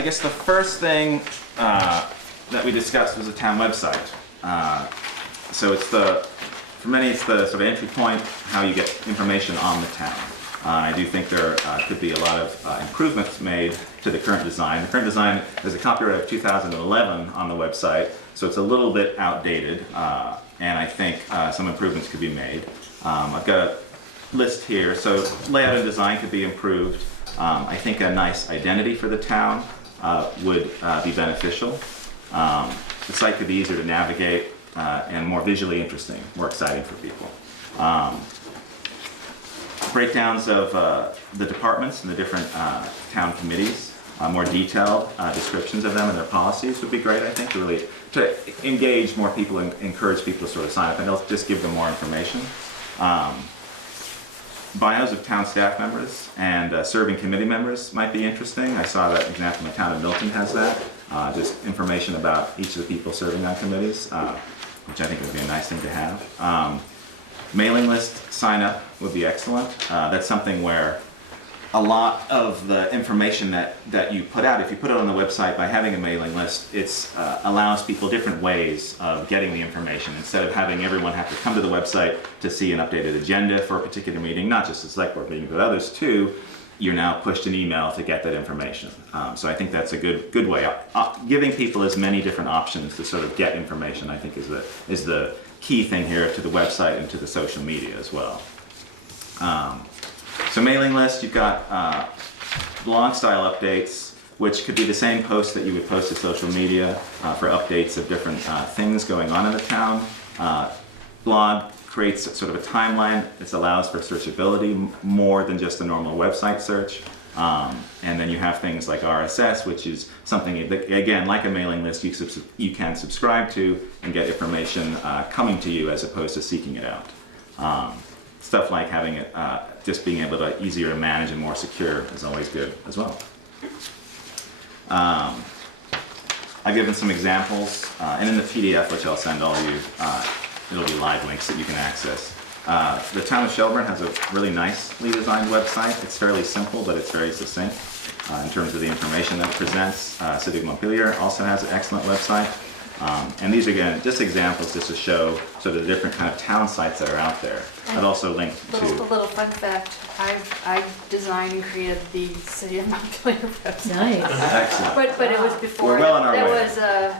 I guess the first thing that we discussed was the town website. So for many, it's the sort of entry point, how you get information on the town. I do think there could be a lot of improvements made to the current design. The current design, there's a copyright of 2011 on the website, so it's a little bit outdated, and I think some improvements could be made. I've got a list here, so layout and design could be improved. I think a nice identity for the town would be beneficial. The site could be easier to navigate and more visually interesting, more exciting for people. Breakdowns of the departments and the different town committees, more detailed descriptions of them and their policies would be great, I think, to engage more people and encourage people to sort of sign up, and it'll just give them more information. Bios of town staff members and serving committee members might be interesting. I saw that example in the town of Milton has that. Just information about each of the people serving on committees, which I think would be a nice thing to have. Mailing list sign up would be excellent. That's something where a lot of the information that you put out, if you put it on the website, by having a mailing list, it allows people different ways of getting the information. Instead of having everyone have to come to the website to see an updated agenda for a particular meeting, not just the select board meeting, but others too, you're now pushed an email to get that information. So I think that's a good way. Giving people as many different options to sort of get information, I think, is the key thing here to the website and to the social media as well. So mailing list, you've got blog style updates, which could be the same post that you would post to social media for updates of different things going on in the town. Blog creates sort of a timeline. This allows for searchability more than just a normal website search. And then you have things like RSS, which is something that, again, like a mailing list, you can subscribe to and get information coming to you as opposed to seeking it out. Stuff like having it, just being able to easier to manage and more secure is always good as well. I've given some examples, and in the PDF, which I'll send all of you, it'll be live links that you can access. The town of Shelburne has a really nicely designed website. It's fairly simple, but it's very succinct in terms of the information that it presents. City of Montpelier also has an excellent website. And these are, again, just examples just to show sort of the different kind of town sites that are out there. I've also linked to... A little fun fact, I designed and created the City of Montpelier website. Nice. Excellent. But it was before, We're well on our way. that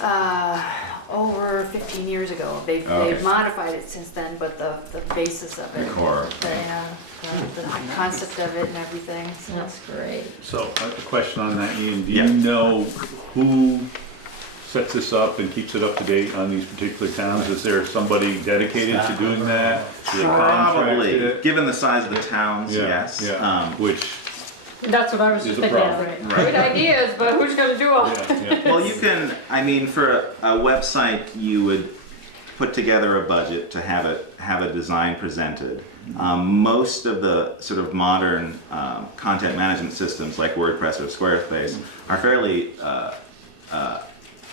was over 15 years ago. They've modified it since then, but the basis of it, The core. the concept of it and everything. So. That's great. So, a question on that, Ian. Do Yeah. you know who sets this up and keeps it up to date on these particular towns? Is there somebody dedicated to doing that? Do they contract Probably, it? given the size of the towns, yes. Yeah. Which, That's what I was Is just a thinking. problem. Right. Great ideas, but who's gonna do them? yeah. Well, you can, I mean, for a website, you would put together a budget to have a design presented. Most of the sort of modern content management systems like WordPress or Squarespace are fairly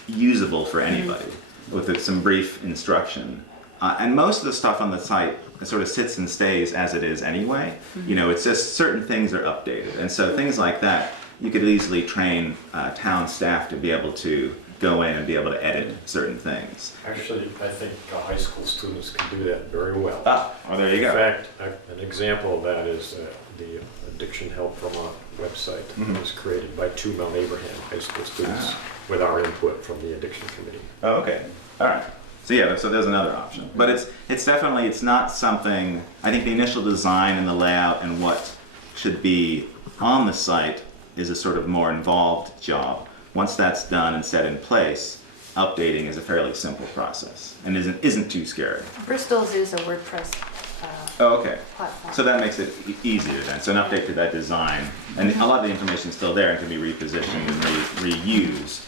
usable for anybody with some brief instruction. And most of the stuff on the site sort of sits and stays as it is anyway. You know, it's just certain things are updated. And so things like that, you could easily train town staff to be able to go in and be able to edit certain things. Actually, I think high school students can do that very well. Oh, there you In go. fact, an example of that is the Addiction Help Vermont website that was created by 2 Mount Abraham high school students with our input from the Addiction Committee. Oh, okay. All right. So yeah, so there's another option. But it's definitely, it's not something, I think the initial design and the layout and what should be on the site is a sort of more involved job. Once that's done and set in place, updating is a fairly simple process and isn't too scary. Bristol's is a WordPress Oh, okay. platform. So that makes it easier then. So an update to that design, and a lot of the information is still there and can be repositioned and reused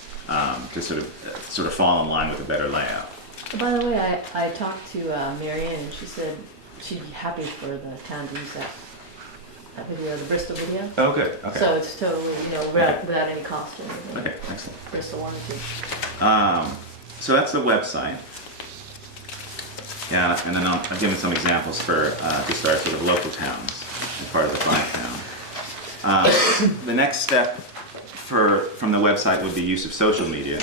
to sort of fall in line with a better layout. By the way, I talked to Mary Ann and she said she'd be happy for the town to use that video, the Bristol video. Oh, good. Okay. So it's totally, without any cost or anything. Okay, excellent. Bristol wanted to. So that's the website. Yeah, and then I've given some examples for just our sort of local towns as part of the 5 town. The next step from the website would be use of social media.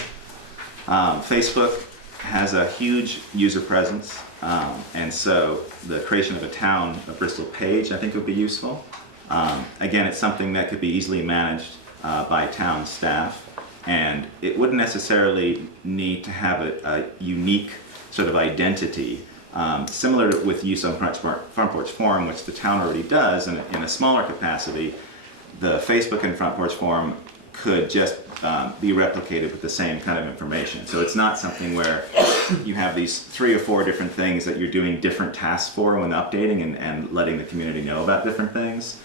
Facebook has a huge user presence, and so the creation of a Bristol page I think would be useful. Again, it's something that could be easily managed by town staff, and it wouldn't necessarily need to have a unique sort of identity. Similar with use of Front Porch Forum, which the town already does in a smaller capacity, the Facebook and Front Porch Forum could just be replicated with the same kind of information. So it's not something where you have these 3 or 4 different things that you're doing different tasks for when updating and letting the community know about different things.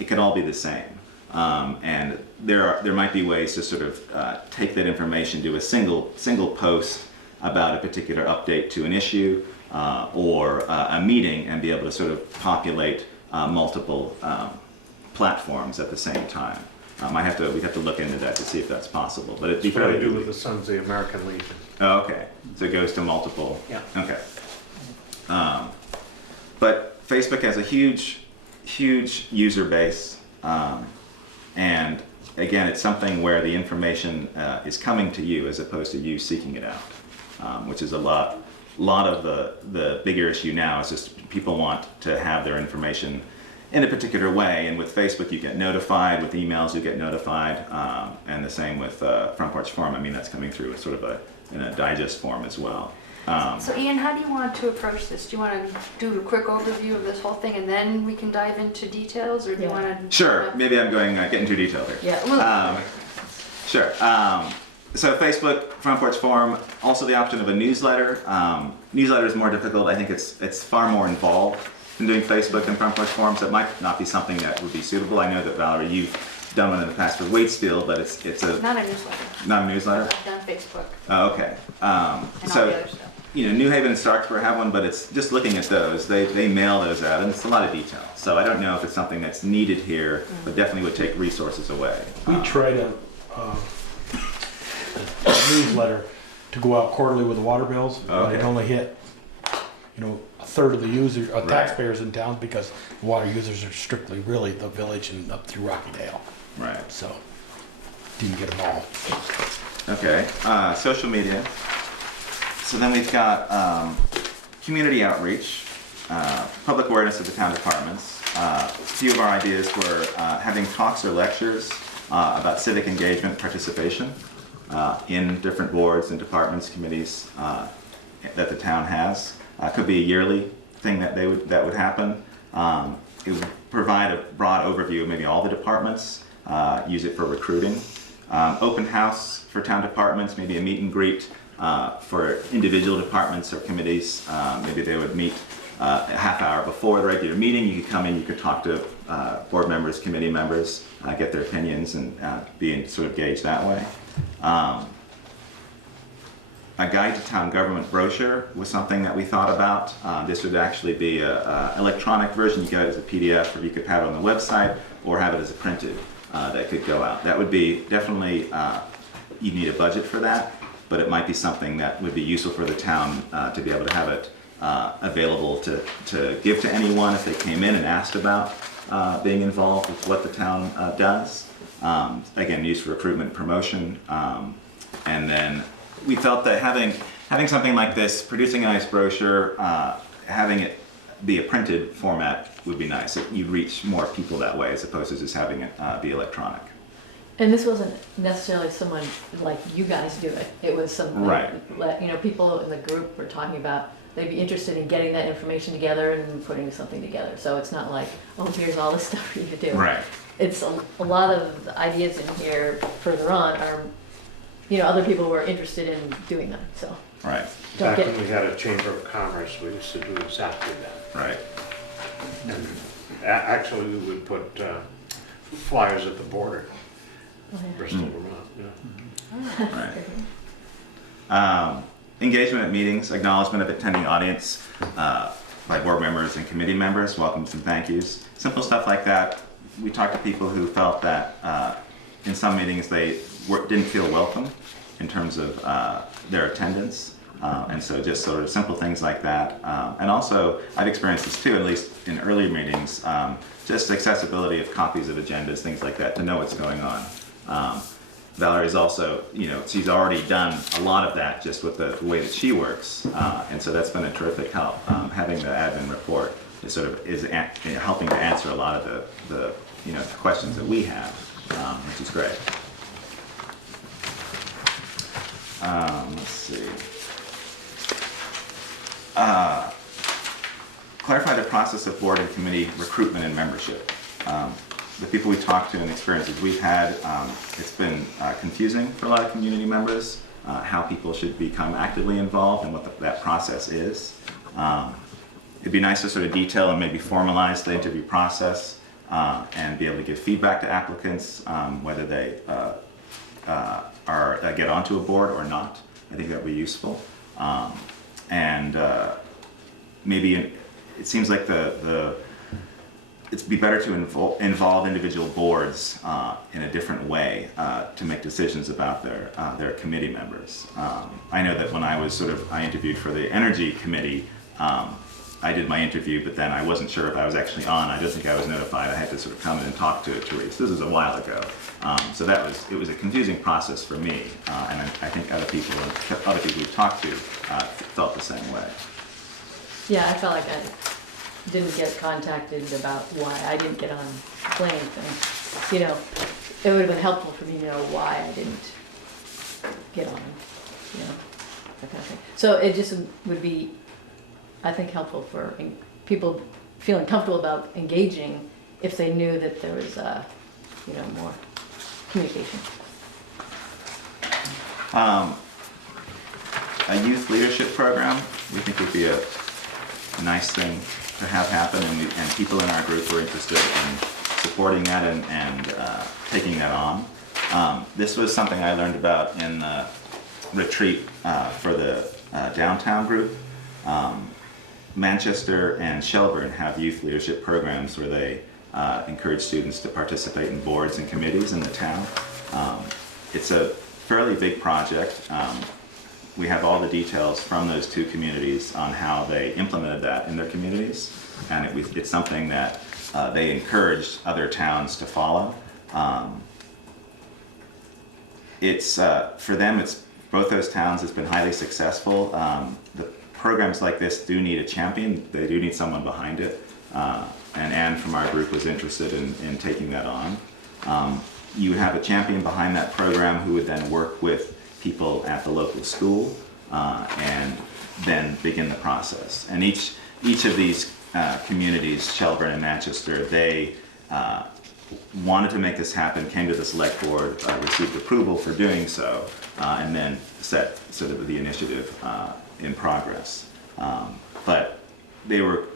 It could all be the same. And there might be ways to sort of take that information, do a single post about a particular update to an issue or a meeting, and be able to sort of populate multiple platforms at the same time. We'd have to look into that to see if that's possible, but it'd be That's what I fairly do easy. with the Sons of the American Legion. Oh, okay. So it goes to multiple. Yeah. Okay. But Facebook has a huge user base, and again, it's something where the information is coming to you as opposed to you seeking it out, which is a lot of the bigger issue now is just people want to have their information in a particular way, and with Facebook you get notified, with emails you get notified, and the same with Front Porch Forum. I mean, that's coming through sort of in a digest form as well. So Ian, how do you want to approach this? Do you want to do a quick overview of this whole thing and then we can dive into details, or do you Yeah. want to? Sure, maybe I'm getting too detailed here. Yeah, well, Sure. So Facebook, Front Porch Forum, also the option of a newsletter. Newsletter is more difficult. I think it's far more involved than doing Facebook and Front Porch Forum, so it might not be something that would be suitable. I know that, Valerie, you've done one in the past for Waitsfield, but it's Not a newsletter. not a newsletter. I've done Facebook Oh, okay. and all the other stuff. New Haven and Starksburg have one, but it's just looking at those. They mail those out, and it's a lot of detail. So I don't know if it's something that's needed here, but definitely would take resources away. We tried a newsletter to go out quarterly with the water bills, but it Okay. only hit, a third of the users, taxpayers in town, because water users are strictly really the village and up through Rockydale. Right. So, didn't get them all. Okay. Social media. So then we've got community outreach, public awareness of the town departments. A few of our ideas were having talks or lectures about civic engagement participation in different boards and departments, committees that the town has. Could be a yearly thing that would happen. It would provide a broad overview of maybe all the departments, use it for recruiting. Open house for town departments, maybe a meet and greet for individual departments or committees. Maybe they would meet a half hour before the regular meeting. You could come in, you could talk to board members, committee members, get their opinions, and be sort of gauged that way. A guide to town government brochure was something that we thought about. This would actually be an electronic version. You get it as a PDF, or you could have it on the website, or have it as a printed that could go out. That would be definitely, you'd need a budget for that, but it might be something that would be useful for the town to be able to have it available to give to anyone if they came in and asked about being involved with what the town does. Again, used for recruitment and promotion. And then we felt that having something like this, producing a nice brochure, having it be a printed format would be nice. You'd reach more people that way as opposed to just having it be electronic. and this wasn't necessarily someone like you guys do it. It was some, Right. People in the group were talking about they'd be interested in getting that information together and putting something together. So it's not like, oh, here's all this stuff for you to do. Right. It's a lot of the ideas in here further on are, other people were interested in doing them, so. Right. Don't Back get, when we had a Chamber of Commerce, we used to do exactly that. Right. And actually, we would put flyers at the border, Bristol, Vermont, Right. Engagement at meetings, acknowledgement of attending audience by board members and committee members, welcomes and thank yous. Simple stuff like that. We talked to people who felt that in some meetings they didn't feel welcome in terms of their attendance. And so just sort of simple things like that. And also, I've experienced this too, at least in earlier meetings, just accessibility of copies of agendas, things like that, to know what's going on. Valerie's also, she's already done a lot of that just with the way that she works, and so that's been a terrific help. Having the admin report is helping to answer a lot of the questions that we have, which is great. Let's see. Clarify the process of board and committee recruitment and membership. The people we talked to and experiences we've had, it's been confusing for a lot of community members how people should become actively involved and what that process is. It'd be nice to sort of detail and maybe formalize the interview process and be able to give feedback to applicants, whether they get onto a board or not. I think that would be useful. Maybe it seems like it'd be better to involve individual boards in a different way to make decisions about their committee members. I know that when I interviewed for the Energy Committee, I did my interview, but then I wasn't sure if I was actually on. I don't think I was notified. I had to sort of come in and talk to Therese. This was a while ago. So it was a confusing process for me, and I think other people we've talked to felt the same way. Yeah, I felt like I didn't get contacted about why I didn't get on the plane thing. It would have been helpful for me to know why I didn't get on, that kind of thing. So it just would be, I think, helpful for people feeling comfortable about engaging if they knew that there was, more communication. A youth leadership program, we think would be a nice thing to have happen, and people in our group are interested in supporting that and taking that on. This was something I learned about in the retreat for the downtown group. Manchester and Shelburne have youth leadership programs where they encourage students to participate in boards and committees in the town. It's a fairly big project. We have all the details from those two communities on how they implemented that in their communities, and it's something that they encouraged other towns to follow. For them, both those towns has been highly successful. The programs like this do need a champion. They do need someone behind it, and Anne from our group was interested in taking that on. You have a champion behind that program who would then work with people at the local school and then begin the process. And each of these communities, Shelburne and Manchester, they wanted to make this happen, came to the select board, received approval for doing so, and then set sort of the initiative in progress. But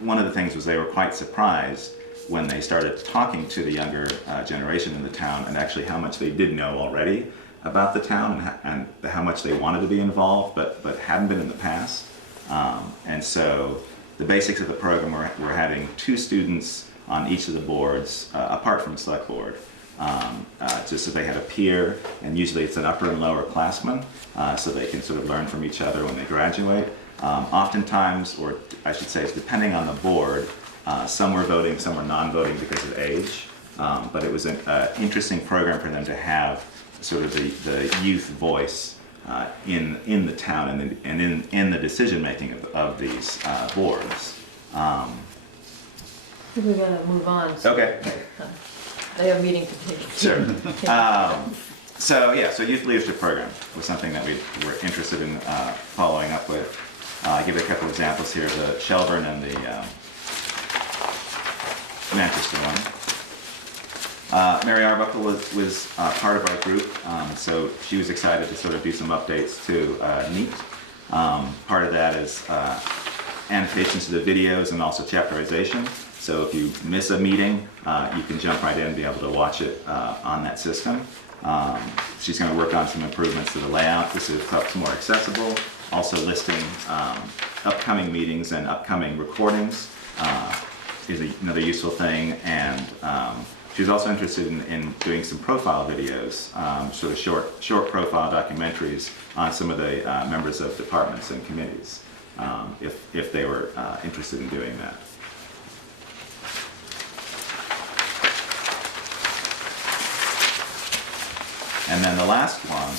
one of the things was they were quite surprised when they started talking to the younger generation in the town and actually how much they did know already about the town and how much they wanted to be involved but hadn't been in the past. And so the basics of the program we're having 2 students on each of the boards apart from select board, just so they have a peer, and usually it's an upper and lower classman, so they can sort of learn from each other when they graduate. Oftentimes, or I should say, depending on the board, some were voting, some were non-voting because of age, but it was an interesting program for them to have sort of the youth voice in the town and in the decision making of these boards. I think we're gonna move on. So Okay. they have a meeting to continue. Sure. So youth leadership program was something that we were interested in following up with. I'll give you a couple examples here: the Shelburne and the Manchester one. Mary Arbuckle was part of our group, so she was excited to sort of do some updates to NEAT. Part of that is annotations to the videos and also chapterization. So if you miss a meeting, you can jump right in and be able to watch it on that system. She's going to work on some improvements to the layout. This is more accessible. Also listing upcoming meetings and upcoming recordings is another useful thing. And she's also interested in doing some profile videos, sort of short profile documentaries on some of the members of departments and committees, if they were interested in doing that. And then the last one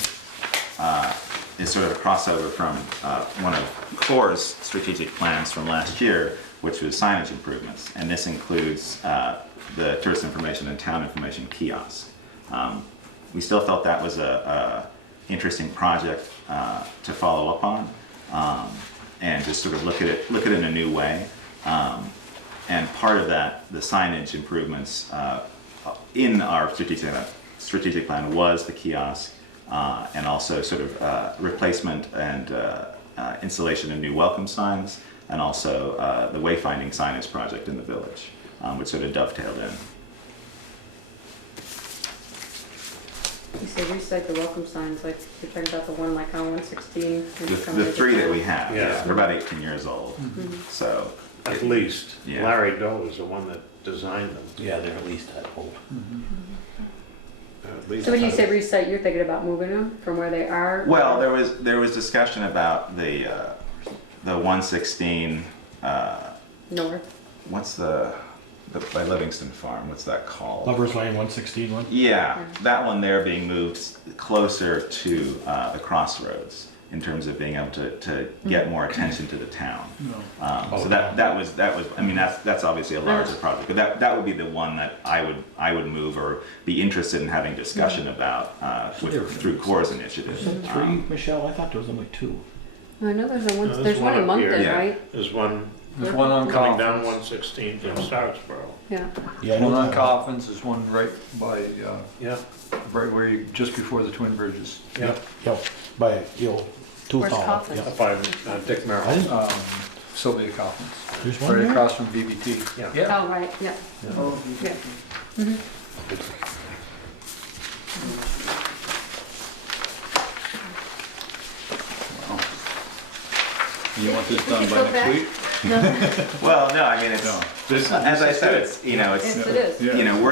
is sort of a crossover from one of CORE's strategic plans from last year, which was signage improvements. And this includes the tourist information and town information kiosks. We still felt that was a interesting project to follow up on, and just sort of look at it in a new way. And part of that, the signage improvements in our strategic plan was the kiosk, and also sort of replacement and installation of new welcome signs, and also the wayfinding signage project in the village, which sort of dovetailed in. You say recite the welcome signs, like you're talking about the one like on 116. The three that we have, Yeah. they're about 18 years old, so. At least. Yeah. Larry Doe is the one that designed them. Yeah, they're at least that old. At least So when you say recite, you're thinking about moving them from where they are? Well, there was discussion about the 116. North. What's the by Livingston Farm? What's that called? Lovers Lane 116 one? Yeah, that one there being moved closer to the crossroads in terms of being able to get more attention to the town. So that was I mean that's obviously a larger project, but that would be the one that I would move or be interested in having discussion about through CORE's initiative. Three, Michelle? I thought there was only two. I know there's No, there's one in up Moncton, here. Yeah. right? There's one There's one on coming down Coffins. 116 from Starksboro. Yeah. Yeah, I One know on that. Coffins, there's one right by, Yeah, right where you, just before the Twin Bridges. yeah. Yep, by, Tooth Where's Hall. Coffin? Yep. Up on Dick I Merrill. didn't- Sylvia Coffins, There's one right there? across from BBT. Yeah. Oh, right, yeah. Yeah. You want this done We by can go next back. week? Well, no, I mean it's No. This, as I said, it's Yes, it is. Yeah. you know we're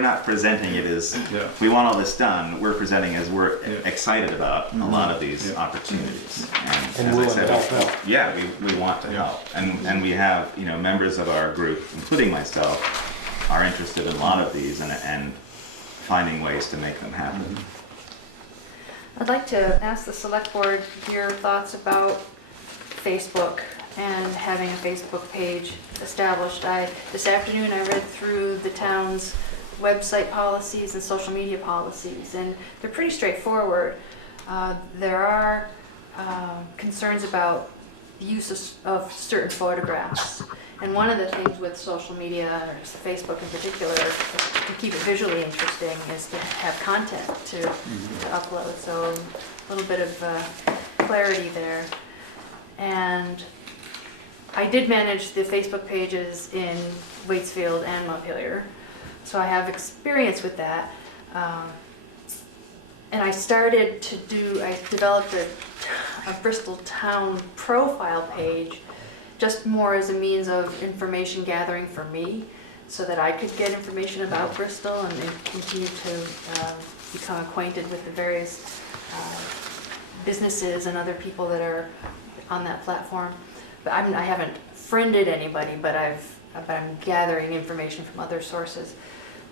not presenting it as Yeah. we want all this done. We're presenting as we're Yeah. excited about a lot of these Yeah. opportunities. And And as I willing said, to help out. yeah, we want to Yeah. help, and we have members of our group, including myself, are interested in a lot of these and finding ways to make them happen. I'd like to ask the select board your thoughts about Facebook and having a Facebook page established. This afternoon I read through the town's website policies and social media policies, and they're pretty straightforward. There are concerns about the use of certain photographs. And one of the things with social media, or Facebook in particular, to keep it visually interesting, is to have content to upload. So a little bit of clarity there. And I did manage the Facebook pages in Waitsfield and Montpelier, so I have experience with that. And I developed a Bristol town profile page, just more as a means of information gathering for me, so that I could get information about Bristol and continue to become acquainted with the various businesses and other people that are on that platform. But I haven't friended anybody, but I'm gathering information from other sources.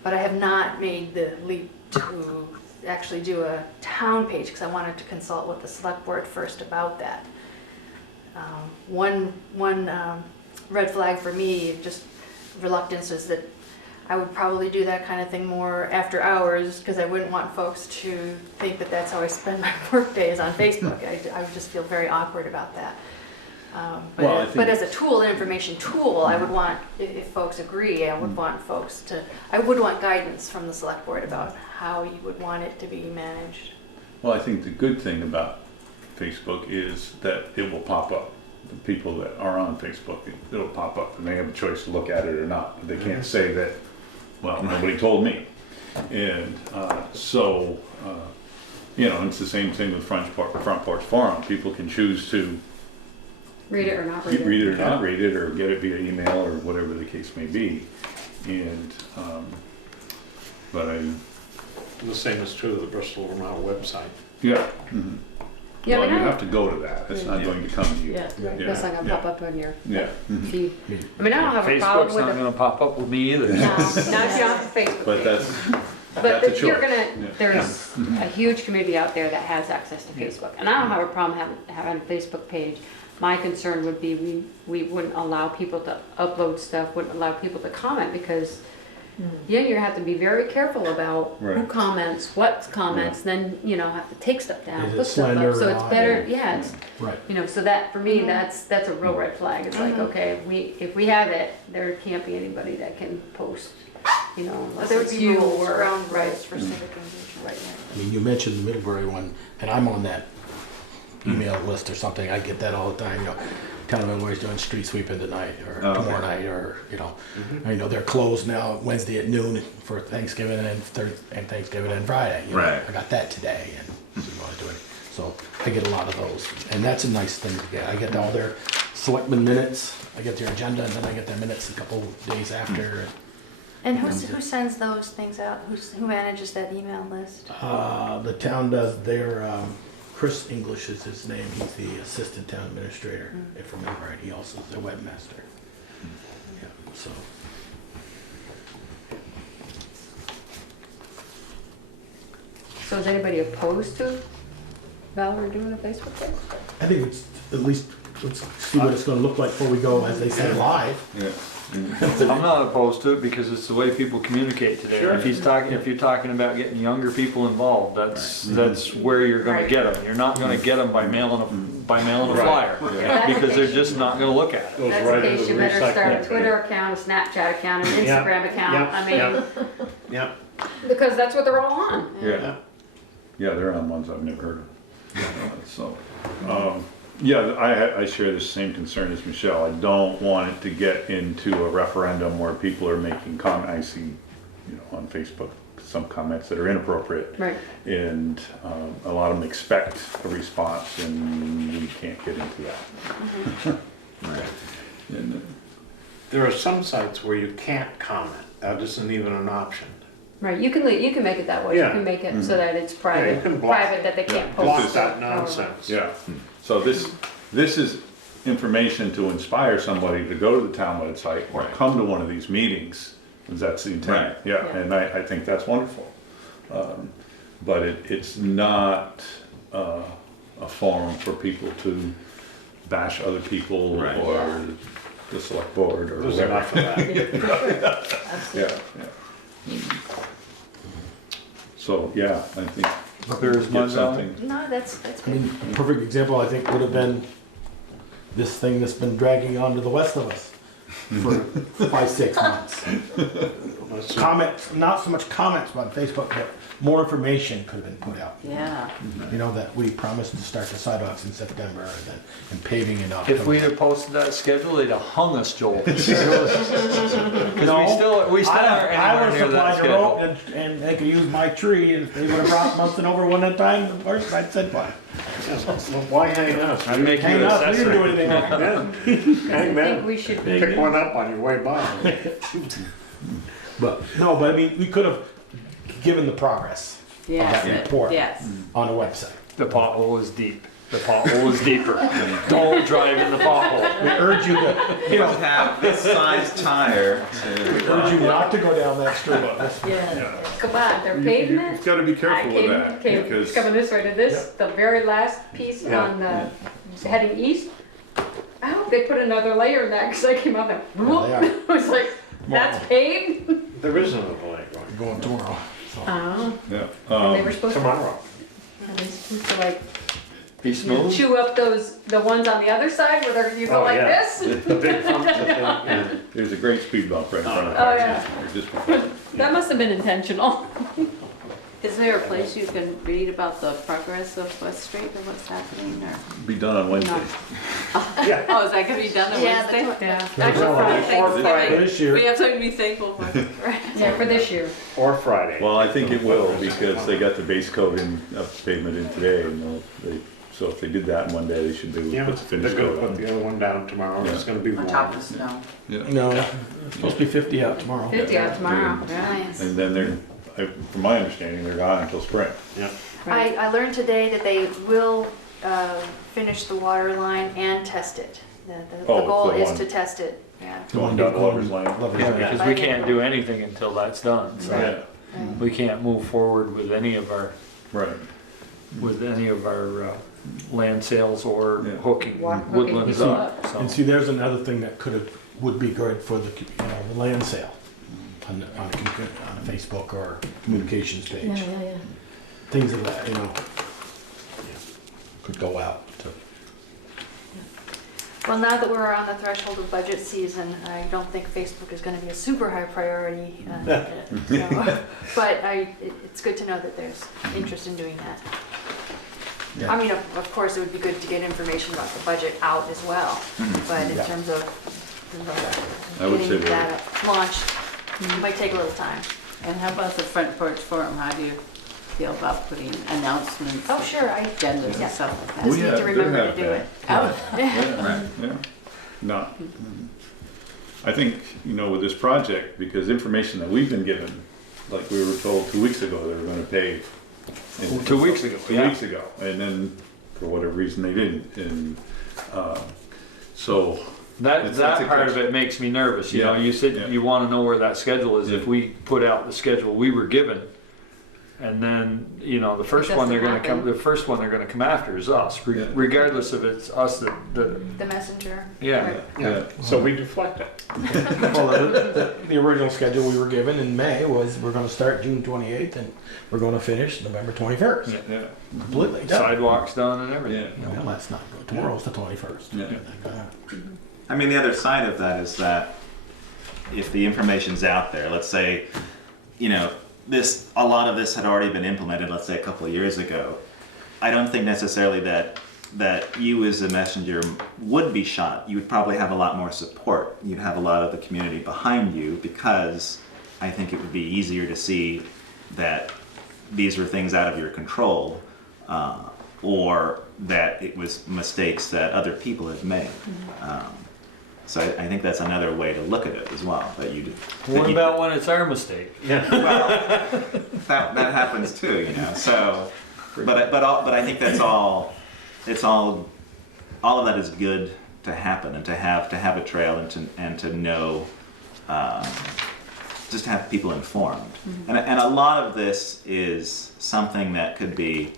But I have not made the leap to actually do a town page, because I wanted to consult with the select board first about that. One red flag for me, just reluctance, is that I would probably do that kind of thing more after hours, because I wouldn't want folks to think that that's how I spend my work days on Facebook. I would just feel very awkward about that. Well, I think- But as a tool, an information tool, I would want, if folks agree, I would want I would want guidance from the select board about how you would want it to be managed. Well, I think the good thing about Facebook is that it will pop up. The people that are on Facebook, it'll pop up, and they have a choice to look at it or not. But they can't say that, well, nobody told me. And so, it's the same thing with Front Porch Forum. People can choose to Read it or not read it. read it or not read it, or get it via email, or whatever the case may be. And, but The same is true of the Bristol, Vermont website. yeah. Yeah, Well, but you I have to go to that. It's not going to come to you. Yeah. That's not gonna Yeah. pop up on your Yeah. feed. I mean, I don't have a problem Facebook's with not it. gonna pop up with me either. No, not if you're on Facebook. But that's, But That's a if you're choice. gonna, there's a huge community out there that has access to Facebook. And I don't have a problem having a Facebook page. My concern would be we wouldn't allow people to upload stuff, wouldn't allow people to comment because then you have to be very careful about who Right. comments, what comments, then, you know, have to take stuff down, Is it put stuff slander up. So or it's not? better, yeah, it's, Right. you know, so that, for me, that's a real red flag. It's like, okay, if we have it, there can't be anybody that can post, you know, unless There would it's be you rules, or, ground right, rules for civic engagement. right, I mean, you mentioned the Middlebury one, and I'm on that email list or something. I get that all the time, you know. Town of Middlebury's doing street sweeping tonight or Oh, okay. tomorrow night, or, you know. I know they're closed now Wednesday at noon for Thanksgiving and Thanksgiving and Friday. You know. Right. I got that today, and so you want to do it. So I get a lot of those, and that's a nice thing to get. I get all their selectmen minutes, I get their agenda, and then I get their minutes a couple days after. And who sends those things out? Who manages that email list? The town does their, Chris English is his name, he's the assistant town administrator, if I remember right, he also is their webmaster. Yeah, so. So is anybody opposed to Valerie doing a Facebook page? I think it's, at least, let's see what it's gonna look like before we go, as they say, live. Yeah. I'm not opposed to it because it's the way people communicate today. If you're talking about getting younger people involved, that's where you're gonna Right. get them. You're not gonna get them by mailing a flyer. That's the Because they're case. just not gonna look at it. Goes That's right the into case, the you better start a recycling. Twitter account, a Snapchat account, an Yeah, Instagram account, yeah, I mean, Yeah, because that's what they're all on. Yeah. Yeah, they're on ones I've never heard of. So, yeah, I share the same concern as Michelle. I don't want it to get into a referendum where people are making I see, you know, on Facebook, some comments that are inappropriate. Right. And a lot of them expect a response and we can't get into that. Right. And, there are some sites where you can't comment, that isn't even an option. Right, you can make it that way, you Yeah. can make it so that it's Yeah, you private, can block- private, that they can't post. Block is- that nonsense. yeah, so this is information to inspire somebody to go to the town website or Right. come to one of these meetings. That's the intent, Right. yeah, Yeah. and I think that's wonderful. But it's not a forum for people to bash other people Right. or the select board or There's whatever. enough of that. Yeah, yeah. So, yeah, I think. Clear as mud, get something. No, that's I good. mean, perfect example, I think, would have been this thing that's been dragging on to the west of us for 5-6 months. Let's see. Comments, not so much comments on Facebook, but more information could have been put out. Yeah. You know, that we promised to start the sidewalks in September and paving in October. If we'd have posted that schedule, they'd have hung us, Joel. Because we still aren't I anywhere was near that supplied the rope schedule. and they could use my tree, and if they would have brought Munson over one at a time, of course, I'd said fine. Well, why hang us? I'd make you Hang an up, we didn't do assessor. anything wrong. Yeah. Hang I think man, we should be, pick one up on your way by. But, no, but I mean, we could have given the progress of that report on the website. The pothole is deep. The pothole is deeper. Don't drive in the pothole. We urge you to, You don't have this size tire urge to. you not to go down that street. yeah, come on, they're paving it. You've got to be careful with that Okay, because. coming this way to this, the very last piece Yeah. on the, heading east. I hope they put another layer in that, because I came out there, Yeah, they are. I was like, that's paved? There is another light going. Going tomorrow. So. Oh, Yeah, and they were supposed to, Tomorrow. they supposed to like Be smooth. chew up the ones on the other side where you go Oh, like yeah. this? The big pump, the thing, yeah. there's a great speed bump right in front of Oh, us. yeah. Just- That must have been intentional. Is there a place you can read about the progress of West Street or what's happening or? Be done on Wednesday. Yeah. Oh, is that gonna be done on Yeah, Wednesday? Yeah, Actually, Or for Friday. Thanksgiving, This year. we have something to be thankful for. yeah, for this year. Or Friday. Well, I think it will because they got the base coat in, pavement in today and so if they did that in one day, they should be able to Yeah, put the they're finish gonna coat put on. the other one down tomorrow, it's gonna be On top warm. of snow. No, it's supposed to be 50 out tomorrow. 50 out tomorrow, yeah. Nice. And then from my understanding, they're gone until spring. Yeah. I learned today that they will finish the water line and test it. The Oh, goal the is one- to test it, yeah. Going down Lover's Lane. Lover's Yeah, Lane. because we can't do anything until that's done. So. Yeah. We can't move forward with any of our, Right. land sales or Yeah. hooking Hooking woodlands people up, so. And see, there's another thing that would be good for the, the land sale on a Facebook or communications page. Yeah, yeah, yeah. Things of that, could go out to. Well, now that we're on the threshold of budget season, I don't think Facebook is going to be a super high priority. But it's good to know that there's interest in doing that. Yeah. I mean, of course, it would be good to get information about the budget out as well. But in Yeah. terms of I would say getting we're- that launched, it might take a little time. And how about the front porch forum? How do you feel about putting announcements, Oh, sure, agendas Yeah. and stuff like just that? need to remember to do it. Oh, Yeah. Not, I think, with this project, because information that we've been given, like we were told 2 weeks ago, they were gonna pay. 2 weeks ago, 2 yeah. weeks ago, and then for whatever reason they didn't, and, so. That That's that a part of question. it makes me nervous, you know, Yeah, you said yeah. you wanna know where that schedule is, if Yeah. we put out the schedule we were given, and then, the first one they're gonna doesn't come after is us, Yeah. regardless if it's us that, The messenger. yeah. Yeah. So we deflect it. Well, the original schedule we were given in May was we're gonna start June 28th and we're gonna finish November 21st. Yeah, Completely done. Sidewalks done and everything. yeah, Well, that's not good. Tomorrow's the 21st. yeah. I mean, the other side of that is that if the information's out there, let's say, a lot of this had already been implemented, let's say a couple of years ago. I don't think necessarily that you as a messenger would be shot. You would probably have a lot more support. You'd have a lot of the community behind you, because I think it would be easier to see that these were things out of your control, or that it was mistakes that other people have made. So I think that's another way to look at it as well. What about when it's our mistake? Well, that happens too, So, but I think that's all. It's all of that is good to happen, and to have a trail, and to know, just to have people informed. And a lot of this is something that could be,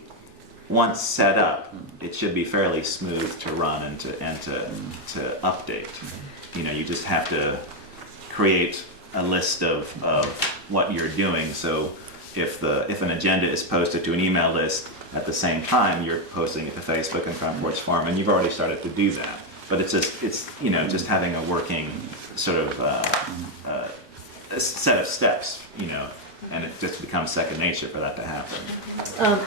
once set up, it should be fairly smooth to run and to update. You just have to create a list of what you're doing. So if an agenda is posted to an email list at the same time, you're posting it to Facebook and Front Porch Forum, and you've already started to do that. But it's just having a working sort of a set of steps, and it just becomes second nature for that to happen.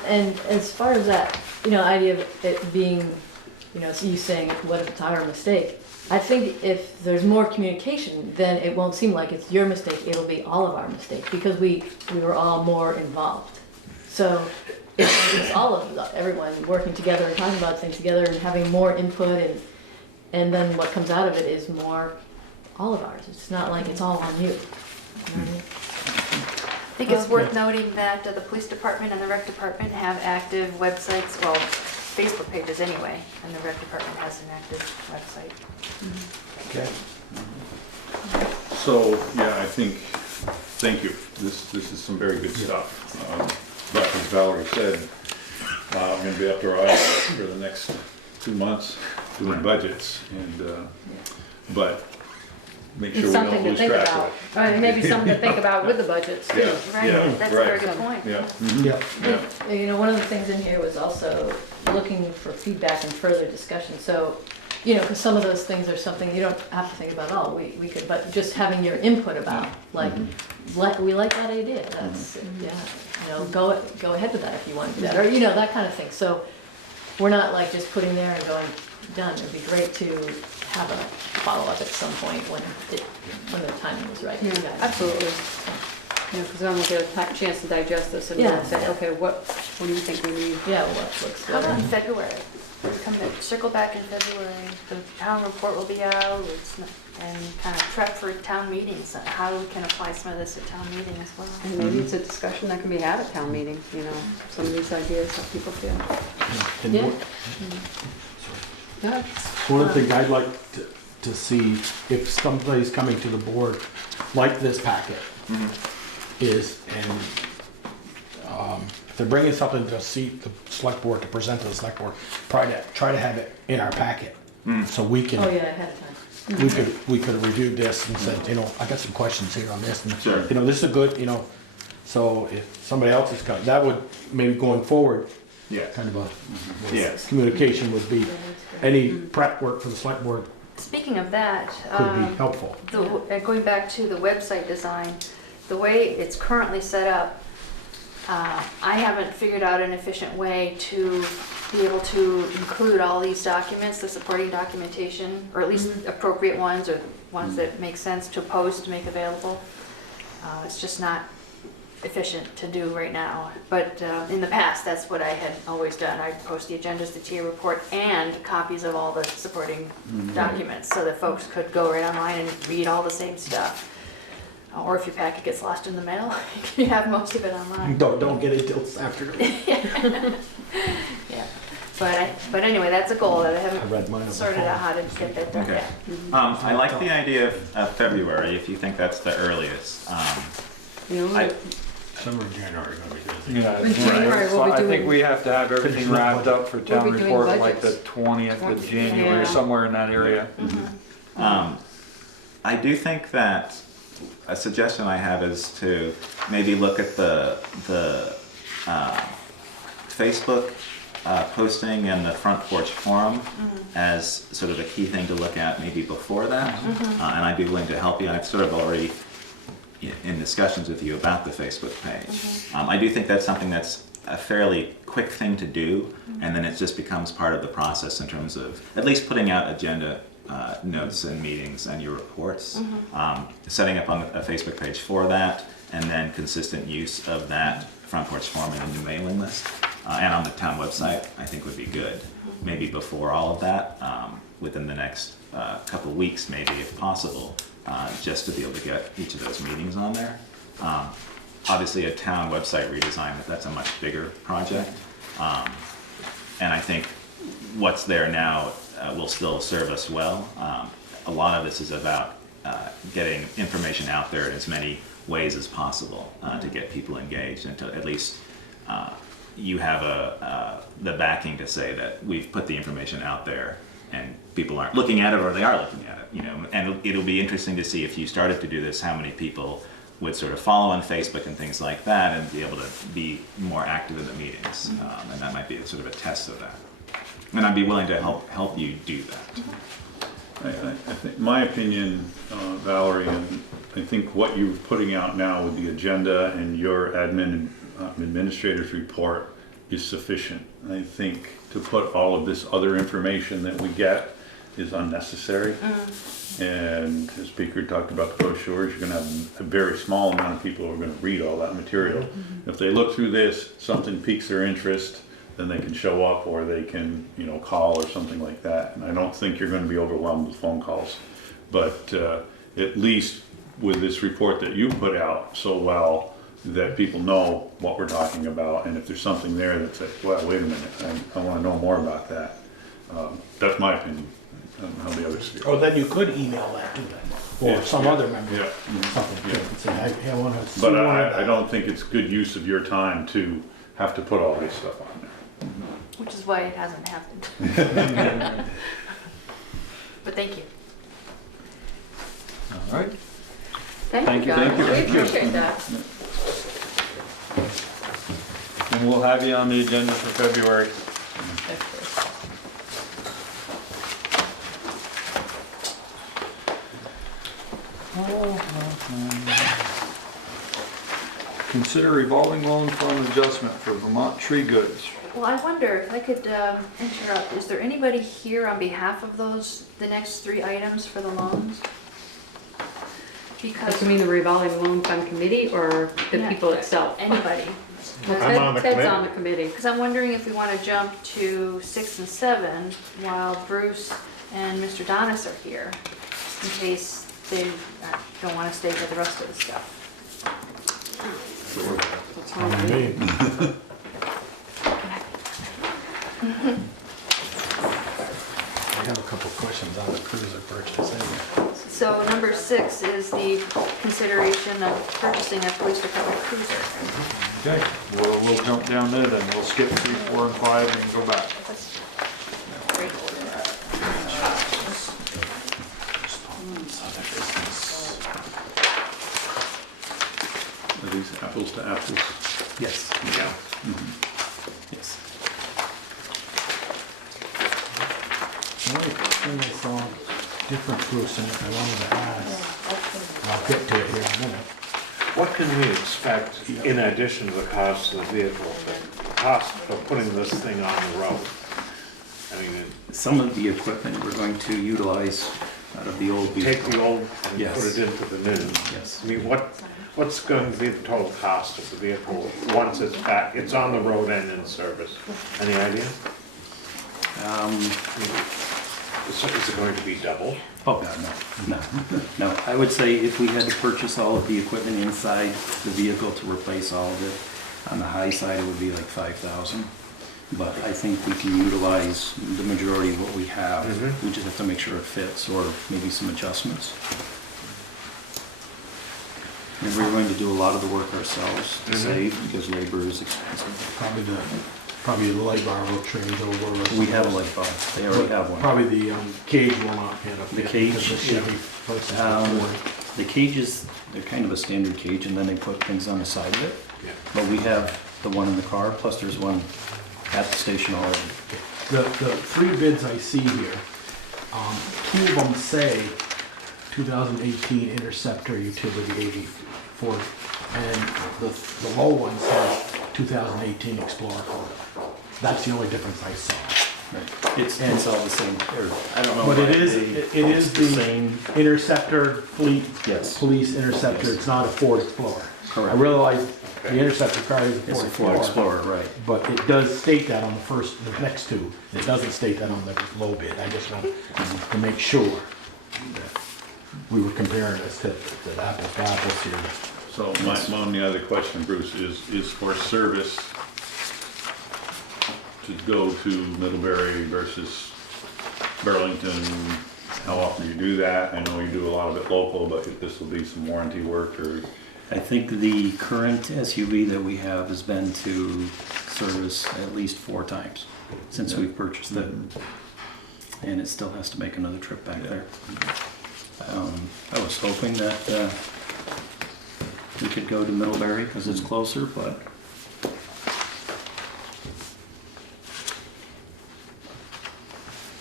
And as far as that, idea of it being, so you saying, what if it's our mistake? I think if there's more communication, then it won't seem like it's your mistake, it'll be all of our mistake, because we were all more involved. So it's all of everyone working together and talking about things together and having more input, and then what comes out of it is more all of ours. It's not like it's all on you. I think it's worth noting that the police department and the rec department have active websites, well, Facebook pages anyway, and the rec department has an active website. Okay. So, yeah, I think, thank you. This is some very good stuff. But as Valerie said, I'm gonna be up to our eyes for the next 2 months doing budgets, and, but make sure It's we something don't to lose think track about, of right, maybe something to think about with the budgets too. Yeah. Right, that's a very right. good point. it. Yeah. Yeah. One of the things in here was also looking for feedback and further discussion. So, because some of those things are something you don't have to think about all. We could, but just having your input about, we like that idea. That's go ahead with that if you want to do that, or that kind of thing. So we're not like just putting there and going done. It'd be great to have a follow up at some point when the timing is right. Yeah, absolutely. Because then we'll get a chance to digest this and Yeah. say, okay, what do you think we need? Yeah, what looks How good. about in February? We circle back in February, the town report will be out, and kind of prep for town meetings, how we can apply some of this at town meeting as well. And maybe it's a discussion that can be had at town meeting, some of these ideas, how people feel. And Yeah. Yeah. one of the things I'd like to see, if somebody's coming to the board like this packet, is, and if they're bringing something to see the select board, to present to the select board, try to have it in our packet, so we can. Oh, yeah, ahead of time. We could have reviewed this and said, I got some questions here on this, and, Sure. this is a good, so if somebody else is coming, that would, maybe going forward, Yeah. kind of a Yes. communication would be, any prep work for the select board Speaking of that, could be helpful. going back to the website design, the way it's currently set up, I haven't figured out an efficient way to be able to include all these documents, the supporting documentation, or at least appropriate ones, or ones that make sense to post, to make available. It's just not efficient to do right now. But in the past, that's what I had always done. I'd post the agendas, the TA report, and copies of all the supporting documents, so that folks could go right online and read all the same stuff. Or if your packet gets lost in the mail, you can have most of it online. Don't get it till this afternoon. Yeah, but anyway, that's a goal that I I read mine haven't on the sorted phone. out how to get that done Okay. yet. I like the idea of February, if you think that's the earliest. You know, I- Summer of January, gonna be busy. Yeah, In January, right. So we'll be I think doing- we have to have everything wrapped up for town be doing report like the budgets. 20th of January, Yeah. somewhere in that area. I do think that a suggestion I have is to maybe look at the Facebook posting and the front porch forum as sort of a key thing to look at maybe before that. And I'd be willing to help you. I've sort of already in discussions with you about the Facebook page. I do think that's something that's a fairly quick thing to do, and then it just becomes part of the process in terms of at least putting out agenda notes and meetings and your reports, setting up on a Facebook page for that, and then consistent use of that front porch forum and a new mailing list, and on the town website, I think would be good. Maybe before all of that, within the next couple weeks, maybe if possible, just to be able to get each of those meetings on there. Obviously, a town website redesign, that's a much bigger project, and I think what's there now will still serve us well. A lot of this is about getting information out there in as many ways as possible to get people engaged, and to at least you have the backing to say that we've put the information out there and people aren't looking at it, or they are looking at it, and it'll be interesting to see if you started to do this, how many people would sort of follow on Facebook and things like that and be able to be more active in the meetings, and that might be sort of a test of that. And I'd be willing to help you do that. I think, my opinion, Valerie, and I think what you're putting out now with the agenda and your administrator's report is sufficient. I think to put all of this other information that we get is unnecessary. And as Speaker talked about the brochures, you're gonna have a very small amount of people who are gonna read all that material. If they look through this, something piques their interest, then they can show up, or they can, call or something like that. And I don't think you're gonna be overwhelmed with phone calls. But at least with this report that you put out so well, that people know what we're talking about, and if there's something there that's like, well, wait a minute, I wanna know more about that. That's my opinion. I don't know how the others feel. Or then you could email that to them, or Yeah, some yeah, other member, yeah, something, yeah. and say, I wanna see But more of I that. don't think it's good use of your time to have to put all this stuff on there. Which is why it hasn't happened. But thank you. All right. Thank you, Thank you. guys. We appreciate that. And we'll have you on the agenda for February. Consider revolving loan fund adjustment for Vermont Tree Goods. Well, I wonder if I could interrupt, is there anybody here on behalf of the next 3 items for the loans? Because, You mean the revolving loan fund committee or the Yeah. people itself? anybody. I'm on the Ted's committee. on the committee. Because I'm wondering if we want to jump to 6 and 7 while Bruce and Mr. Donis are here, in case they don't want to stay for the rest of the stuff. That's fine with me. I have a couple of questions on the cruiser purchase. So number 6 is the consideration of purchasing a police department cruiser. Okay, we'll jump down there then. We'll skip 3, 4, and 5 and go back. Great order. Are these apples to apples? Yes. Yeah. Yes. The only thing I saw different Bruce, and I wanted to ask, I'll get to it here in a minute. What can we expect in addition to the cost of the vehicle, the cost of putting this thing on the road? I mean, Some of the equipment we're going to utilize out of the old take vehicle. the old and Yes. put it into the new. Yes. I mean, what's going to be the total cost of the vehicle once it's back, it's on the road and in service? Any idea? Is it going to be double? Oh, God, no, no. No, I would say if we had to purchase all of the equipment inside the vehicle to replace all of it, on the high side, it would be like 5,000. But I think we can utilize the majority of what we have. We just have to make sure it fits, or maybe some adjustments. And we're going to do a lot of the work ourselves to save, because labor is expensive. Probably the light bar will change over. We have a light bar, they already have one. Probably the cage will not get up. The yet, cage, because the Chevy versus the Um, Ford. The cages, they're kind of a standard cage, and then they put things on the side of it. Yeah. But we have the one in the car, plus there's one at the station already. The 3 bids I see here, 2 of them say 2018 Interceptor Utility 84, and the low one says 2018 Explorer 4. That's the only difference I saw. Right. It's all the same, or, I don't know. But why it is, they- it is the same. Interceptor Fleet Yes. Police Interceptor, Yes. it's not a Ford Explorer. Correct. I realize the Interceptor car is a It's Ford a Ford Explorer, Explorer, right. but it does state that on the next 2. It doesn't state that on the low bid. I just want to make sure that we were comparing this to apples to apples here. So my only other question, Bruce, is for service to go to Middlebury versus Burlington, how often do you do that? I know you do a lot of it local, but if this will be some warranty work or, I think the current SUV that we have has been to service at least 4 times since we've purchased it. And it still has to make another trip back there. I was hoping that we could go to Middlebury because it's closer, but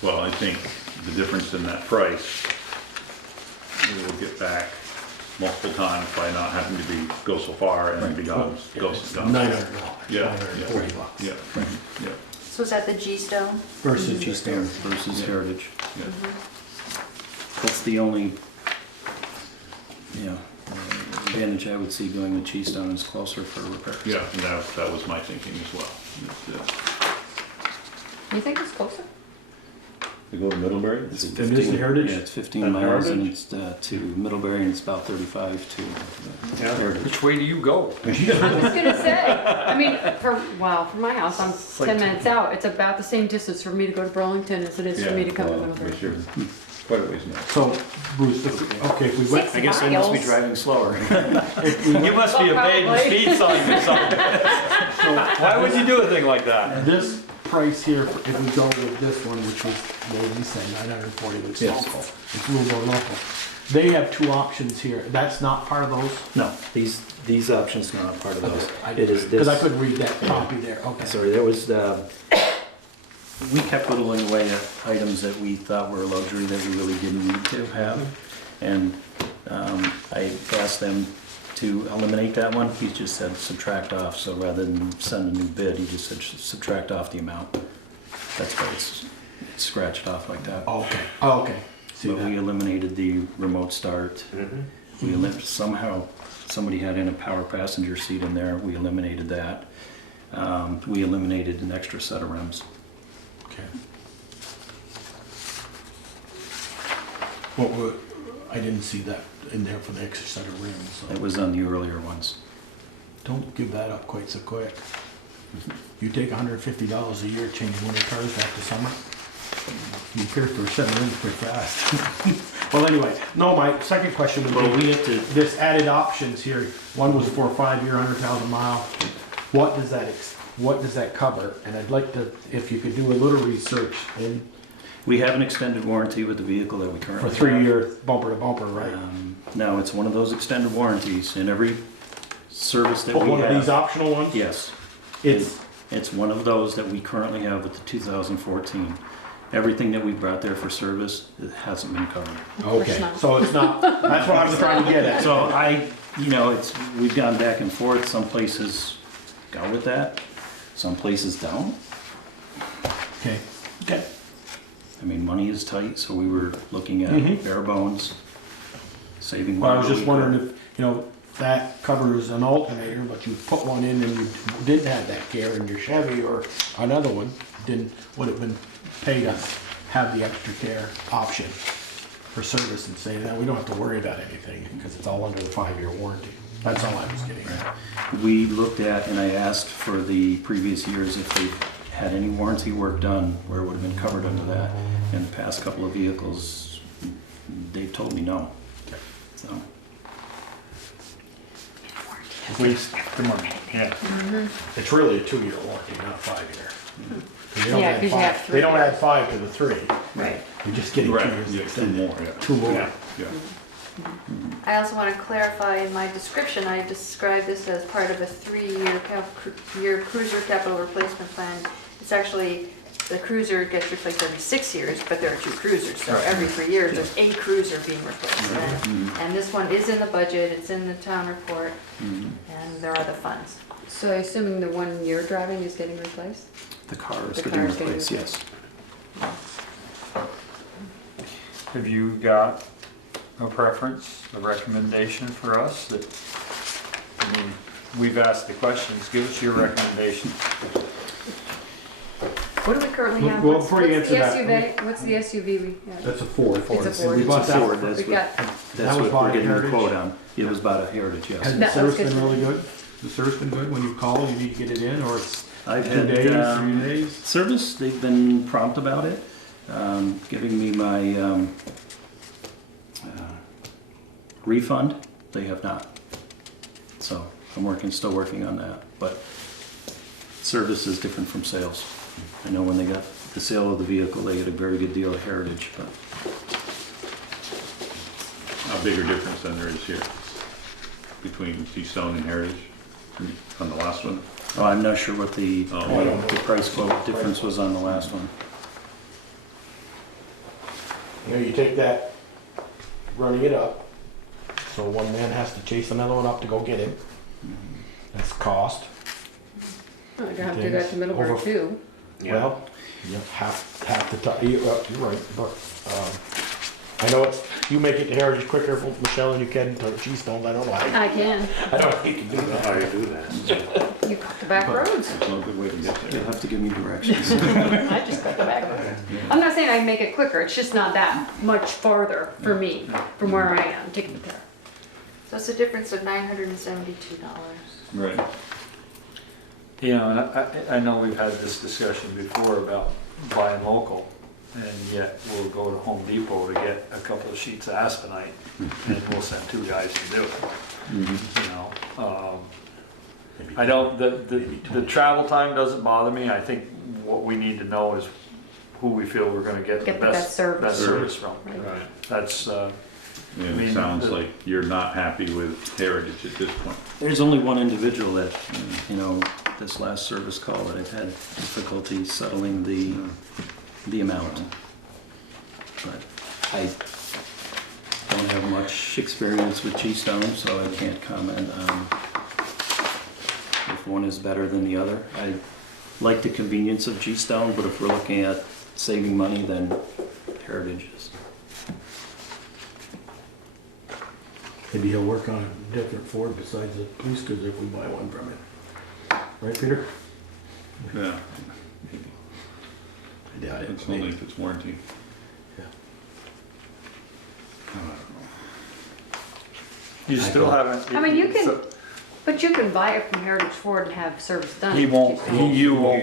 well, I think the difference in that price, we will get back multiple times by not having to go so far and be gone. $900, Yeah, $940. Yeah, yeah. So is that the G-Stone? Versus G-Stone versus Yeah. Heritage. That's the only, advantage I would see going with G-Stone is closer for repairs. Yeah, and that was my thinking as well. You think it's closer? To go to Middlebury? It's And this is Heritage? Yeah, it's 15 And miles and Heritage? it's to Middlebury, and it's about 35 to Yeah. Heritage. Which way do you go? I was gonna say, I mean, from my house, I'm 10 minutes out. It's about the same distance for me to go to Burlington as it is for me to come to Middlebury. But you're quite a ways north. So, Bruce, if we went, Six I guess I must be miles. driving slower. You must be obeying the Probably. speed sign or something. Why would you do a thing like that? this price here, if we go with this one, which was, what we said, 940, which is Yes. local, it's a little more local. They have 2 options here. That's not part of those? No, these options are not part of those. It is Because I this, couldn't read that copy there, okay. sorry, there was, we kept whittling away at items that we thought were a luxury that we really didn't need to have. And I asked them to eliminate that one. He just said subtract off, so rather than send a new bid, he just said subtract off the amount. That's why it's scratched off like that. Okay, okay. See But we that? eliminated the remote start. We somehow, somebody had in a power passenger seat in there, we eliminated that. We eliminated an extra set of rims. Okay. What were, I didn't see that in there for the extra set of rims, so That was on the earlier ones. don't give that up quite so quick. You take $150 a year, change winter tires after summer? You appear to have said it pretty fast. Well, anyway, no, my second question would Well, be, we have to, this added options here, one was for a 5-year, 100,000 mile. What does that cover? And I'd like to, if you could do a little research in, we have an extended warranty with the vehicle that we for currently have. 3-year bumper to bumper, right? No, it's one of those extended warranties in every service that But we one of these have. optional ones? Yes, It's, it's one of those that we currently have with the 2014. Everything that we brought there for service, it hasn't been covered. okay, not. so it's not, that's what I was trying to get at. So we've gone back and forth. Some places go with that, some places don't. Okay, okay. I mean, money is tight, so we were looking at Mhm. bare bones, saving. Well, I was whatever just we wondering could. if, that covers an alternator, but you put one in and you didn't have that care in your Chevy or another one, would have been paid to have the extra care option for service and saying that we don't have to worry about anything because it's all under the 5-year warranty. That's all I was getting at. We looked at, and I asked for the previous years if they had any warranty work done where it would have been covered under that. In the past couple of vehicles, they've told me no. So, Please, come on, yeah. It's really a 2-year warranty, not a 5-year. They don't Yeah, add 'cause you have 5 They don't 3 add 5 to the 3. Right. You're just getting 2 Right, years yeah, two extended. more, yeah. 2 more. Yeah, yeah. I also want to clarify in my description, I described this as part of a 3-year cruiser capital replacement plan. It's actually, the cruiser gets replaced every 6 years, but there are 2 cruisers, so every 3 years, there's a cruiser being replaced. And this one is in the budget, it's in the town report, and there are the funds. So assuming the one you're driving is getting replaced? the car is The getting car is getting replaced, yes. Have you got a preference, a recommendation for us that, I mean, we've asked the questions, give us your recommendation. What do we currently have? Well, What's before you the answer that- SUV? What's the SUV we have? That's a Ford. It's a Ford. We It's bought a that Ford, for- that's We've got, That's was what bought we're at getting the Heritage? quote on. It was about a Heritage, yes. Has the That service was been good. really good? The service been good? When you call, you need to get it in, or it's I've 2 had days, 3 days? service, they've been prompt about it, giving me my refund. They have not. So I'm still working on that. But service is different from sales. I know when they got the sale of the vehicle, they get a very good deal of Heritage, but A bigger difference than there is here between Keystone and Heritage on the last one. I'm not sure what the Oh. the price quote difference was on the last one. You know, you take that, running it up, so one man has to chase another one up to go get it. That's cost. I'm gonna have to go to Middleburg Over- too. Well, you half the time, you're right, but, I know it's, you make it to Heritage quicker, Michelle, than you can to Keystone, I don't know how, I can. I don't know how you can do How that. you do that? You got the back roads. There's no good way to get You'll there. have to give me directions. I just got the back roads. I'm not saying I can make it quicker, it's just not that much farther for me from where I am, taking the car. So it's a difference of $972. Right. You know, and I know we've had this discussion before about buying local, and yet we'll go to Home Depot to get a couple of sheets of Aspenite, and we'll send 2 guys to do it, you know? I don't, the travel time doesn't bother me, I think what we need to know is who we feel we're gonna get the Get the best best service. service from. Right. That's, And I mean, it sounds the- like you're not happy with Heritage at this point. There's only one individual that, you know, this last service call that I've had difficulty settling the amount. But I don't have much experience with Keystone, so I can't comment on if one is better than the other. I like the convenience of Keystone, but if we're looking at saving money, then Heritage is. Maybe he'll work on a different Ford besides the police cruiser if we buy one from him. Right, Peter? Yeah. I doubt it. It's only if it's warranty. you still haven't. I mean, you can, but you can buy it from Heritage Ford and have service done. You won't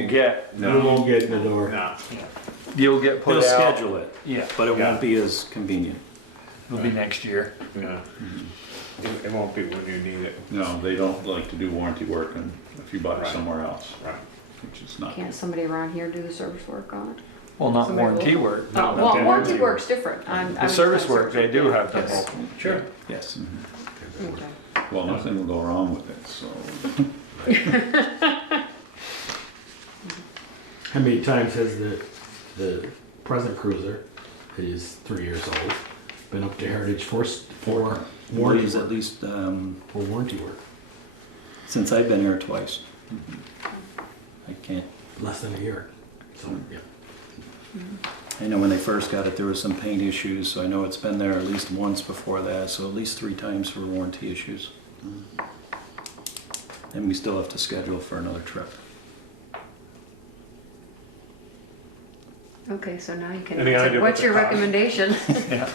get. You won't get in the door. No. you'll get put They'll out. schedule it, Yeah, but it Yeah. won't be as convenient. it'll be next year. Yeah. It won't be when you need it. No, they don't like to do warranty work if you buy it Right. somewhere else, Right. which is not. Can't somebody around here do the service work on it? Well, not Somebody warranty local? work. Oh, no, well, not warranty work's different. The service work, they do have to Yes. local. Sure. Yes. Okay. Well, nothing will go wrong with it, so. How many times has the present cruiser, that is 3 years old, been up to Heritage for warranty At work? least, For warranty work, since I've been here twice. I can't, less than a year, so, yeah. I know when they first got it, there was some paint issues, so I know it's been there at least once before that, so at least 3 times for warranty issues. And we still have to schedule for another trip. Okay, so now you can, Any idea what what's the your cost? recommendation? Yeah.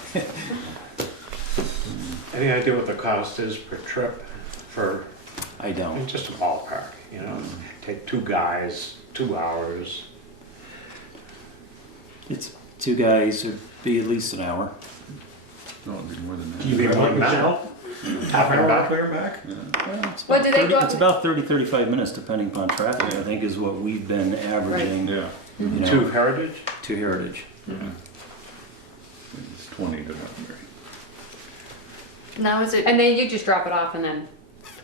Any idea what the cost is per trip for, I don't. just a ballpark, you know? Take 2 guys, 2 hours. It's 2 guys, it'd be at least an hour. No, it'd be more than that. Do you Be more than that. Half an hour back. clear back? Well, it's What about do they 30 go- It's about 30, 35 minutes depending upon traffic, I think is what we've been averaging, Yeah, you know, To Heritage? to Heritage. it's 20 to Londonderry. Now is it, And then you just drop it off and then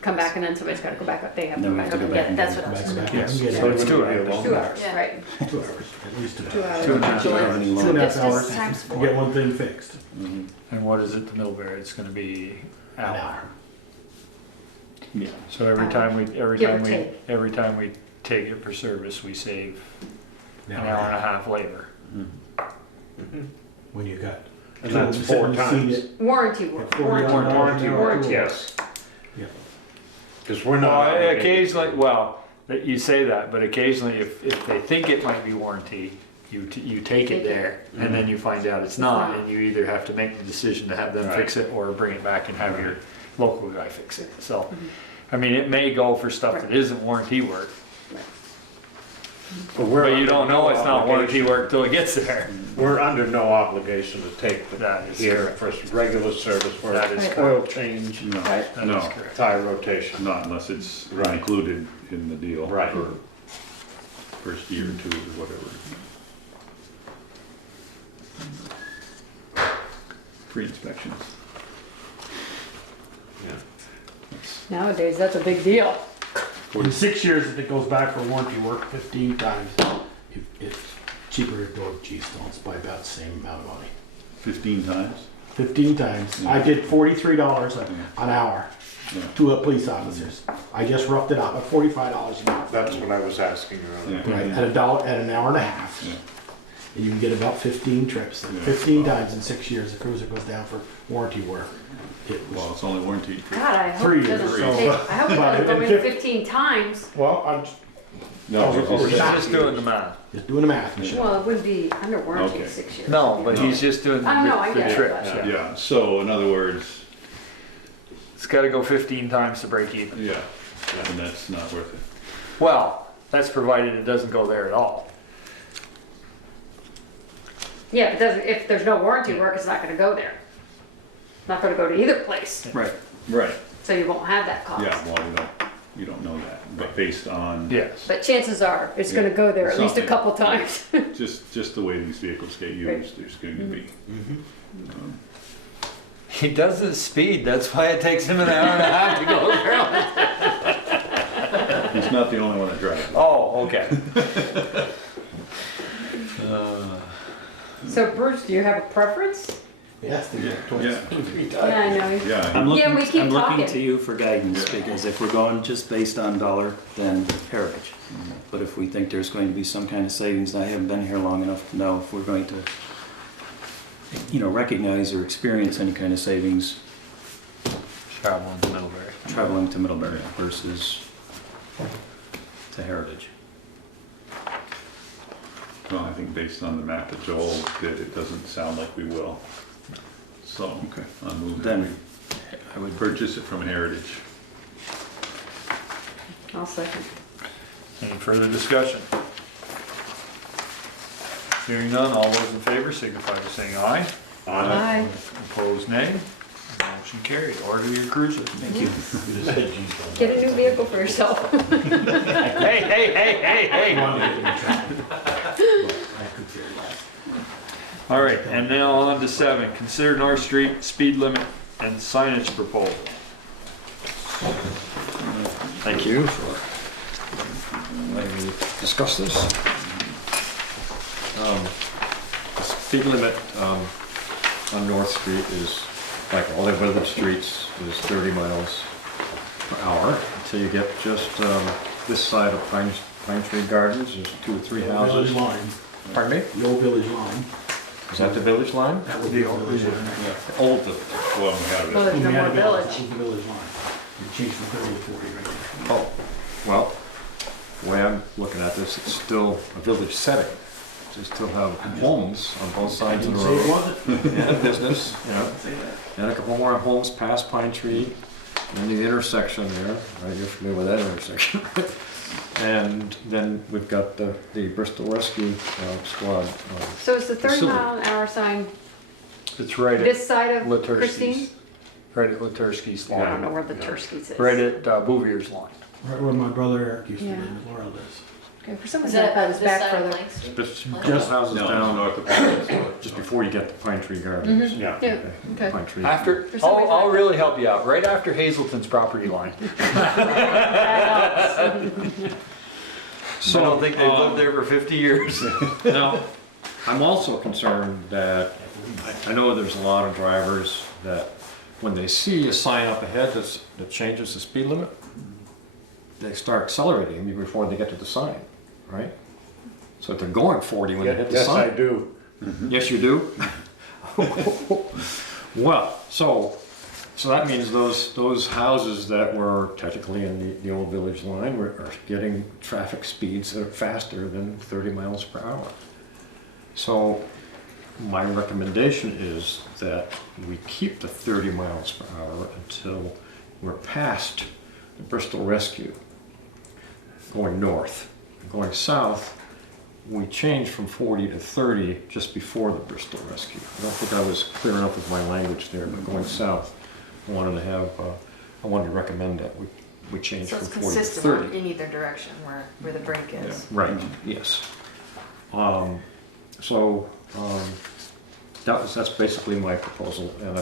come back, and then somebody's gotta go back up, they have to Then go we back have to up go and back get and it. That's get what I was. Back to back. Yes. So it's 2 hours. 2 hours, Yeah. right. 2 hours, at least 2 2 hours. hours. 2.5 Don't have any 2.5 long- Distance hours times to 4. get one thing fixed. Mhm. And what is it to Middlebury? It's gonna be An hour. hour. Yeah. So every time we, Give or every time we take it for service, we save an hour and a half labor. When you got. And two of that's them 4 sitting in the times. seat Warranty work, at 40 warranty work. Warranty work, Warranty. yes. Yeah. Because we're Well, not. obligated. occasionally, well, that you say that, but occasionally if they think it might be warranty, you take it Take it. there and then you find out it's not, and you either have to make the decision to have them Right. fix it or bring it back and have your local guy fix it. So, I mean, it may go for stuff that isn't warranty work, But we're but you under don't know no it's not warranty obligation- work till it gets there. We're under no obligation to take That the is here correct. for regular service work, That is oil change, No, Right. That no, is correct. tire rotation. not unless it's Right. included in the deal. Right. For first year or 2 or whatever. Pre-inspections. Yeah. Nowadays, that's a big deal. In 6 years, if it goes back for warranty work 15 times, it's cheaper to go with G-Stones by about the same amount of money. 15 times? 15 times. I did $43 an hour Yeah. to police officers. I just roughed it out at $45 an hour. That's what I was asking earlier. Yeah. Right, at at an hour and a half. Yeah. And you can get about 15 trips. Yeah. 15 times in 6 years, the cruiser goes down for warranty work. It Well, was, it's only warranted for. God, I hope 3 it years. doesn't So, take, I hope it but doesn't go in in 15 times. well, I'm No, Oh, He's just doing the math. just doing the math. Michelle. Well, it wouldn't be under warranty Okay. in 6 years. No, but he's just doing I know, I the get it, trips, but- yeah. Yeah, so in other words, It's gotta go 15 times to break even. yeah, and that's not worth it. Well, that's provided it doesn't go there at all. Yeah, it doesn't, if there's no warranty work, it's not gonna go there. Not gonna go to either place, Right. Right. so you won't have that cost. Yeah, well, you don't know that, but based on Yes. But chances are, it's gonna go there at least a Something. couple times. just the way these vehicles get used, there's going to be. He does his speed, that's why it takes him an hour and a half to go around. He's not the only one that drives. Oh, okay. So Bruce, do you have a preference? Yes, they get twice, Yeah. 2-3 Yeah, times. I know. Yeah, I'm looking, we keep I'm looking talking. to you for guidance, Yeah. because if we're going just based on dollar, then Heritage. But if we think there's going to be some kind of savings, I haven't been here long enough to know if we're going to, you know, recognize or experience any kind of savings Traveling to Middlebury. traveling to Middlebury versus to Heritage. well, I think based on the map that Joel did, it doesn't sound like we will. So, Okay. I'll move that Then we I would purchase it from Heritage. I'll second. Any further discussion? Hearing none, all those in favor signify by saying aye. Aye. Opposed, nay. Motion carried. Order your cruiser. Thank you. Get a new vehicle for yourself. Hey, hey, hey, hey, hey. All right, and now on to 7. Consider North Street speed limit and signage proposal. Thank you for letting me discuss this. The speed limit on North Street is, like all the other streets, is 30 miles per hour until you get just this side of Pine Tree Gardens. There's 2 or 3 houses. Village line, Pardon me? the old village line. Is that the village line? That would be the old village line. The old village. Well, we have Well, it. there's no We had more a village, village. that was the village line. You changed from 30 to 40 right there. Oh, well, the way I'm looking at this, it's still a village setting. So you still have homes on both sides of the Say it road. wasn't. And business, yeah. Say that. And a couple more homes past Pine Tree, and the intersection there, right, you're familiar with that intersection. And then we've got the Bristol Rescue Squad. So is the 30 Facility. mile an hour sign It's right at this side of Christine? Latursky's. Right at Latursky's I don't line. know where the Turskies is. Right at Bouvier's line. Right where my brother Eric used to Yeah. live, Laura lives. Okay, for some Is reason I that thought it was this back side of further. Plank Street? Just houses No, down, north of Pine. just before you get to Pine Tree Gardens. Yeah. Yeah, okay. Pine Tree. After, For some reason I'll I- really help you out. Right after Hazelton's property line. So I don't think they've lived there for 50 years. Now, I'm also concerned that, I know there's a lot of drivers that when they see a sign up ahead that changes the speed limit, they start accelerating even before they get to the sign, right? So if they're going 40 when they hit the Yes, I sign. do. Yes, you do? Well, so that means those houses that were technically in the old village line are getting traffic speeds that are faster than 30 miles per hour. So my recommendation is that we keep the 30 miles per hour until we're past the Bristol Rescue, going north. Going south, we changed from 40 to 30 just before the Bristol Rescue. I don't think I was clear enough with my language there, but going south, I wanted to recommend that we change So from it's 40 to consistent 30. in either direction where the break is. Right, yes. That's basically my proposal, and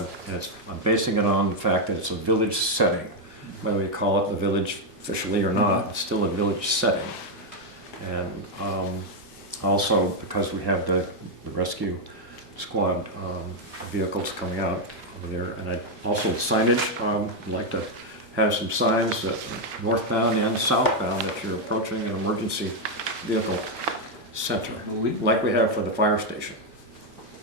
I'm basing it on the fact that it's a village setting. Whether you call it the village officially or not, it's still a village setting. And also, because we have the rescue squad vehicles coming out over there, and also signage, I'd like to have some signs that northbound and southbound that you're approaching an emergency vehicle center, like we have for the fire station.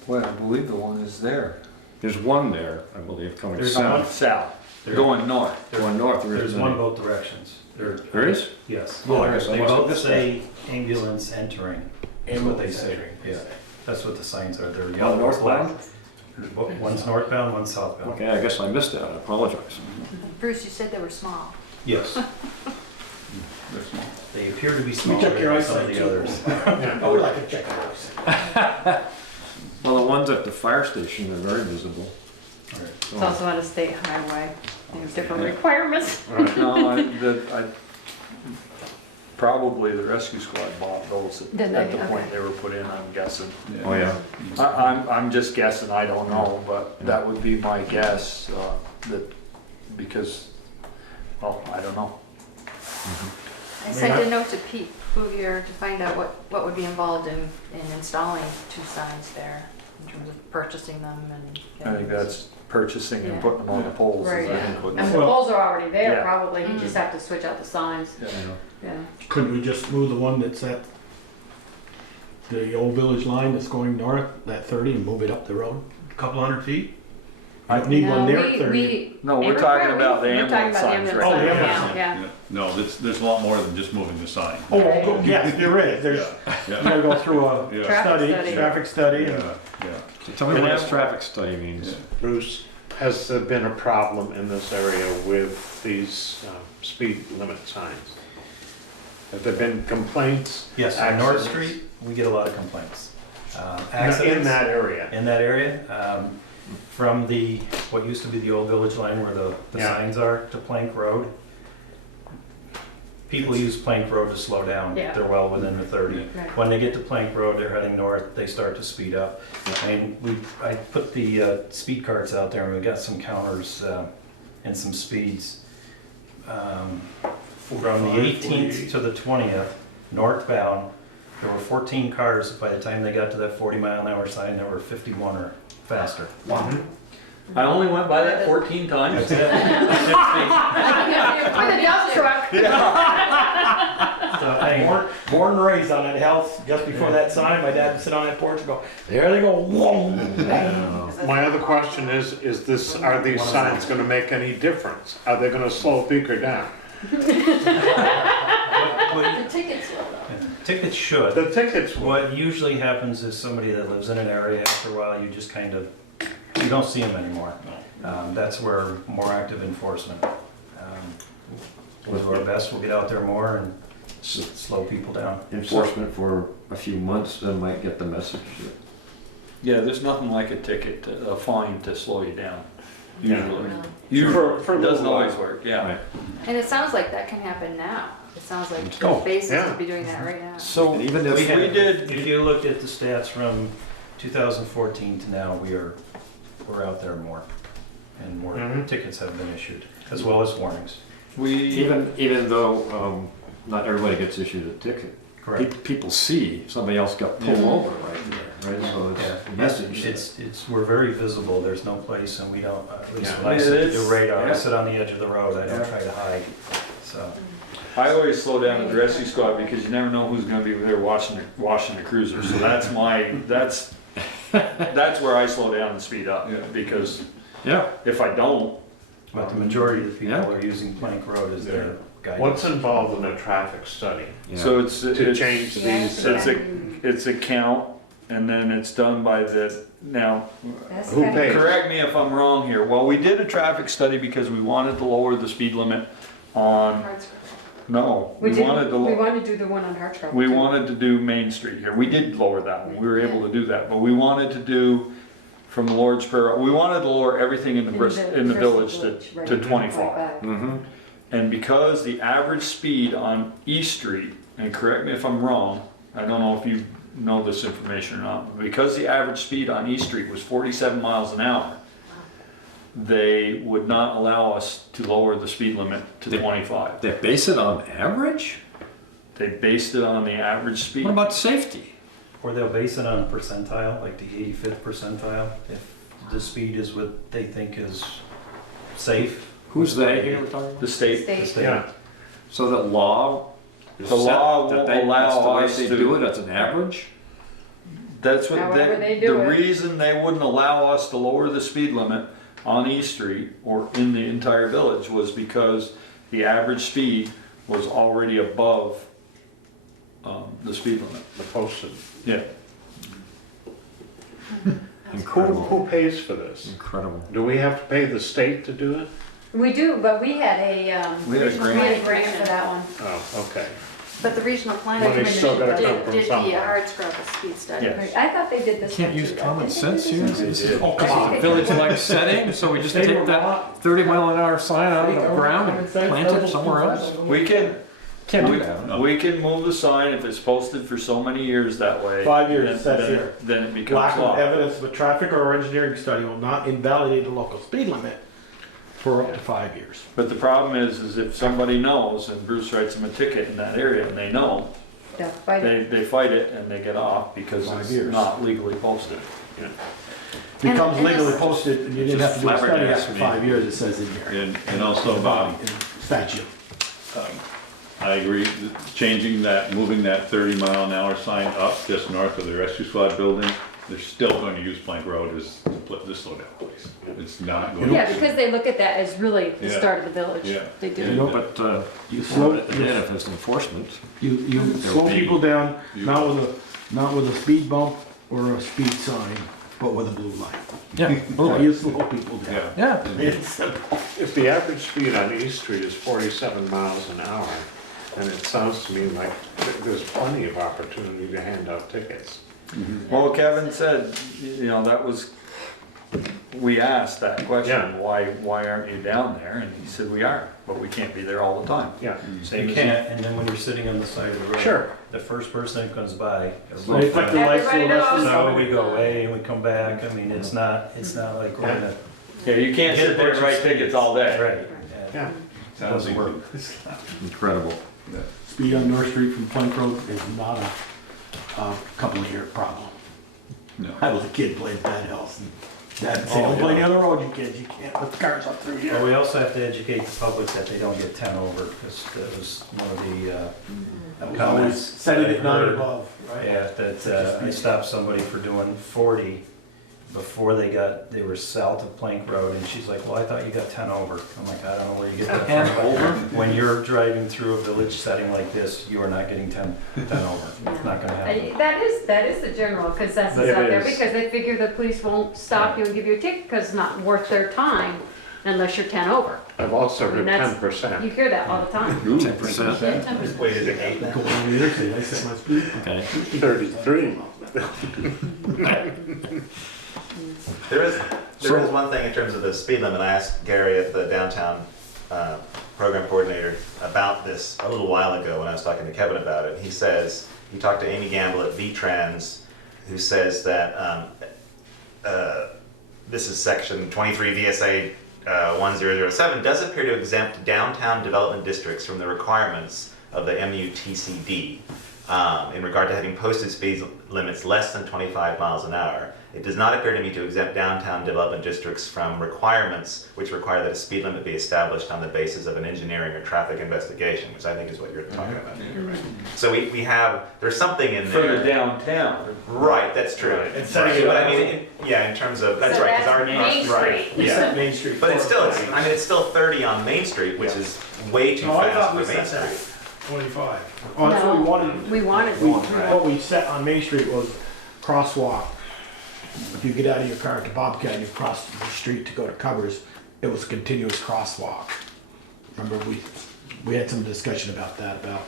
Well, I believe the one is there. There's one there, I believe, coming There's south. South. Going north. Going north, there There's isn't one any. both directions. There is? Yes. Oh, I guess I They must have both missed say ambulance entering. That's what they Ambulance say. entering, Yeah. That's what the signs are. They're Oh, yellow or black. northbound? One's northbound, one's southbound. Okay, I guess I missed that, I apologize. Bruce, you said they were small. Yes. They're small. They appear to be We smaller check your than some of eyesight the too. others. I would like to check your eyesight. Well, the ones at the fire station are very visible. All right. It's also on a state highway. They have different requirements. No, probably the rescue squad bought those Did at they? the point Okay. they were put in, I'm guessing. Oh, yeah. I'm just guessing, I don't know, but that would be my guess, because, well, I don't know. I sent a note to Pete Bouvier to find out what would be involved in installing 2 signs there, in terms of purchasing them and. I think that's purchasing and Yeah. putting them on the poles. is, Right. I think, what- And the poles are already there, Yeah. probably. You just have to switch out the signs. Yeah. Yeah. Couldn't we just move the one that's at the old village line that's going north, that 30, and move it up the road a couple hundred feet? I don't need one No, there at 30. No, we're talking about the We're talking ambulance about the signs ambulance right Oh, the sign now. ambulance now, yeah. Yeah. No, there's a lot more than just moving the sign. Oh, okay, yes, there is. There's, you Yeah, gotta go through a yeah, Traffic study. traffic study, and yeah, yeah. So tell me what this traffic study means. Bruce, has there been a problem in this area with these speed limit signs? Have there been complaints? Yes, on North Street, we get a lot of complaints. Accidents In that area. in that area, from what used to be the old village line where the Yeah. signs are to Plank Road. People use Plank Road to slow down. Yeah. They're well within the 30. Right. When they get to Plank Road, they're heading north, they start to speed up. And I put the speed carts out there and we got some counters and some speeds. From the 18th to the 20th, northbound, there were 14 cars. By the time they got to that 40-mile-an-hour sign, there were 51 or faster. I only went by that 14 times. With a dump truck. So, hey, Born and raised on that house, just before that sign, my dad would sit on that porch and go, there they go, whoa. My other question is are these signs gonna make any difference? Are they gonna slow Beaker down? The tickets will though. tickets should. The tickets will. What usually happens is somebody that lives in an area, after a while, you just kind of, you don't see them anymore. That's where more active enforcement. We'll do our best, we'll get out there more and slow people down. Enforcement for a few months, then might get the message. Yeah, there's nothing like a ticket, a fine to slow you down. Yeah. Usually. Really. Usually. For a It little doesn't always while. work, yeah. Right. And it sounds like that can happen now. It sounds like Oh, the basis yeah. to be doing that right now. So And even if we we did, if you looked at the stats from 2014 to now, we're out there more. And more Mhm. tickets have been issued, as well as warnings. Even though not everybody gets issued a ticket. Correct. People see somebody else got pulled over right there, right? So it's a message. We're very visible, there's no place, and we don't, at least Yeah. when I sit to do It's- radar, I yeah. sit on the edge of the road, I don't Yeah. try to hide, so. I always slow down the rescue squad because you never know who's gonna be there washing the cruiser. So that's where I slow down and speed up, because Yeah. if I don't, But the majority of the people Yeah. are using Plank Road as their guidance. What's involved in a traffic study so it's to change these? it's a count, and then it's done by now. That's Who kind pays? Correct me if I'm wrong here. Well, we did a traffic study because we wanted to lower the speed limit on. No, we wanted to. We wanted to do the one on Hartscrabble. We too. wanted to do Main Street here. We did lower that one. We were able to do that, but we wanted to do from the Lord's Prayer. We wanted to lower everything in the village right, to 25. Mm-hmm. And because the average speed on East Street, and correct me if I'm wrong, I don't know if you know this information or not, but because the average speed on East Street was 47 miles an hour, they would not allow us to lower the speed limit to 25. They base it on average? They based it on the average speed. What about safety? Or they'll base it on a percentile, like the 85th percentile, if the speed is what they think is safe. Who's they here we're talking about? The state. The state. Yeah. So that law is The law set, won't that's allow the way us they to- do it, that's an average? That's what However they the do it. reason they wouldn't allow us to lower the speed limit on East Street or in the entire village was because the average speed was already above the speed limit. The posted. Yeah. Incredible. Who pays for this? Incredible. Do we have to pay the state to do it? We do, but we had a, We had a regional grant. planning grant for that one. Oh, okay. But the regional planning Money's commission still gotta come did from the somewhere. hardscrabble speed study. Yeah. Right, I thought they did this Can't one use too. common I think sense they here? did this They did. Oh, come on, village-like setting, so we just take that 30-mile-an-hour sign out of the ground and plant it somewhere else? We can, Can't do that. we can move the sign if it's posted for so many years that way. 5 years, then- that's then- here. Then it becomes Lack of law. evidence of a traffic or engineering study will not invalidate the local speed limit for up to 5 years. But the problem is if somebody knows and Bruce writes them a ticket in that area and they know, Yeah, by the- they fight it and they get off because 5 it's years. not legally posted. Becomes and legally this- posted, and you didn't have to do a study after 5 years, it says in here. And also, In statute. I agree, changing that, moving that 30-mile-an-hour sign up just north of the rescue squad building, they're still going to use Plank Road as the slow down place. It's not going to. Yeah, because they look at that as really the Yeah. start of the village. Yeah. They do. You know, but You slow, and then if it's enforcement, you slow be- people down, not with a speed bump or a speed sign, but with a blue light. yeah, You slow people down. Yeah. yeah. It's simple. If the average speed on East Street is 47 miles an hour, then it sounds to me like there's plenty of opportunity to hand out tickets. Well, Kevin said, you know, that was, we asked that Yeah. question, why aren't you down there? And he said, we are, but we can't be there all the time. Yeah. You can't, and then when you're sitting on the side of the road. Sure. The first person that comes by. They put the lights to the rest of the So we go away and we come back, I mean, it's not like we're gonna. Yeah, you can't Get sit there and a bunch write of tickets all day. Right. Yeah. Sounds Doesn't work. Incredible. Speed on North Street from Plank Road is not a couple of year problem. No. I was a kid playing Bad Hills, and Dad said, don't play the other road, you kids, you can't put the cars up through But here. we also have to educate the public that they don't get 10 over, because that was one of the Always comments. set it that I at 9 heard. above, right? Yeah, that I stopped somebody for doing 40 before they were south of Plank Road, and she's like, well, I thought you got 10 over. I'm like, I don't know where you get that 10 from. over? When you're driving through a village setting like this, you are not getting 10 over. It's not gonna happen. That is the general consensus It out there, is. because they figure the police won't stop you and give you a ticket because it's not worth their time unless you're 10 over. I've also heard And that's- 10%. You hear that all the time. 10%? Yeah, 10%. Waited at 8. Going on the interstate, I set my speed. Okay. 33. There is one thing in terms of the speed limit. I asked Gary at the downtown program coordinator about this a little while ago when I was talking to Kevin about it. He says, he talked to Amy Gamble at V-Trans, who says that this is section 23 VSA 1007, does appear to exempt downtown development districts from the requirements of the MUTCD in regard to having posted speed limits less than 25 miles an hour. It does not appear to me to exempt downtown development districts from requirements which require that a speed limit be established on the basis of an engineering or traffic investigation, which I think is what you're talking about here, right? So we have, there's something in For there. the downtown. Right, that's true. Right. And setting it But up. I mean, in terms of, that's So right, because that's our, Main right, Street. yeah. Main Street. But it's still, it's 30 on Main Street, which is way too No, I fast thought for we Main set that. Street. 25. Oh, that's what we No, wanted. We wanted We- more. What we set on Main Street was crosswalk. If you get out of your car at the Bobcat and you cross the street to go to Covers, it was a continuous crosswalk. Remember, we had some discussion about that, about.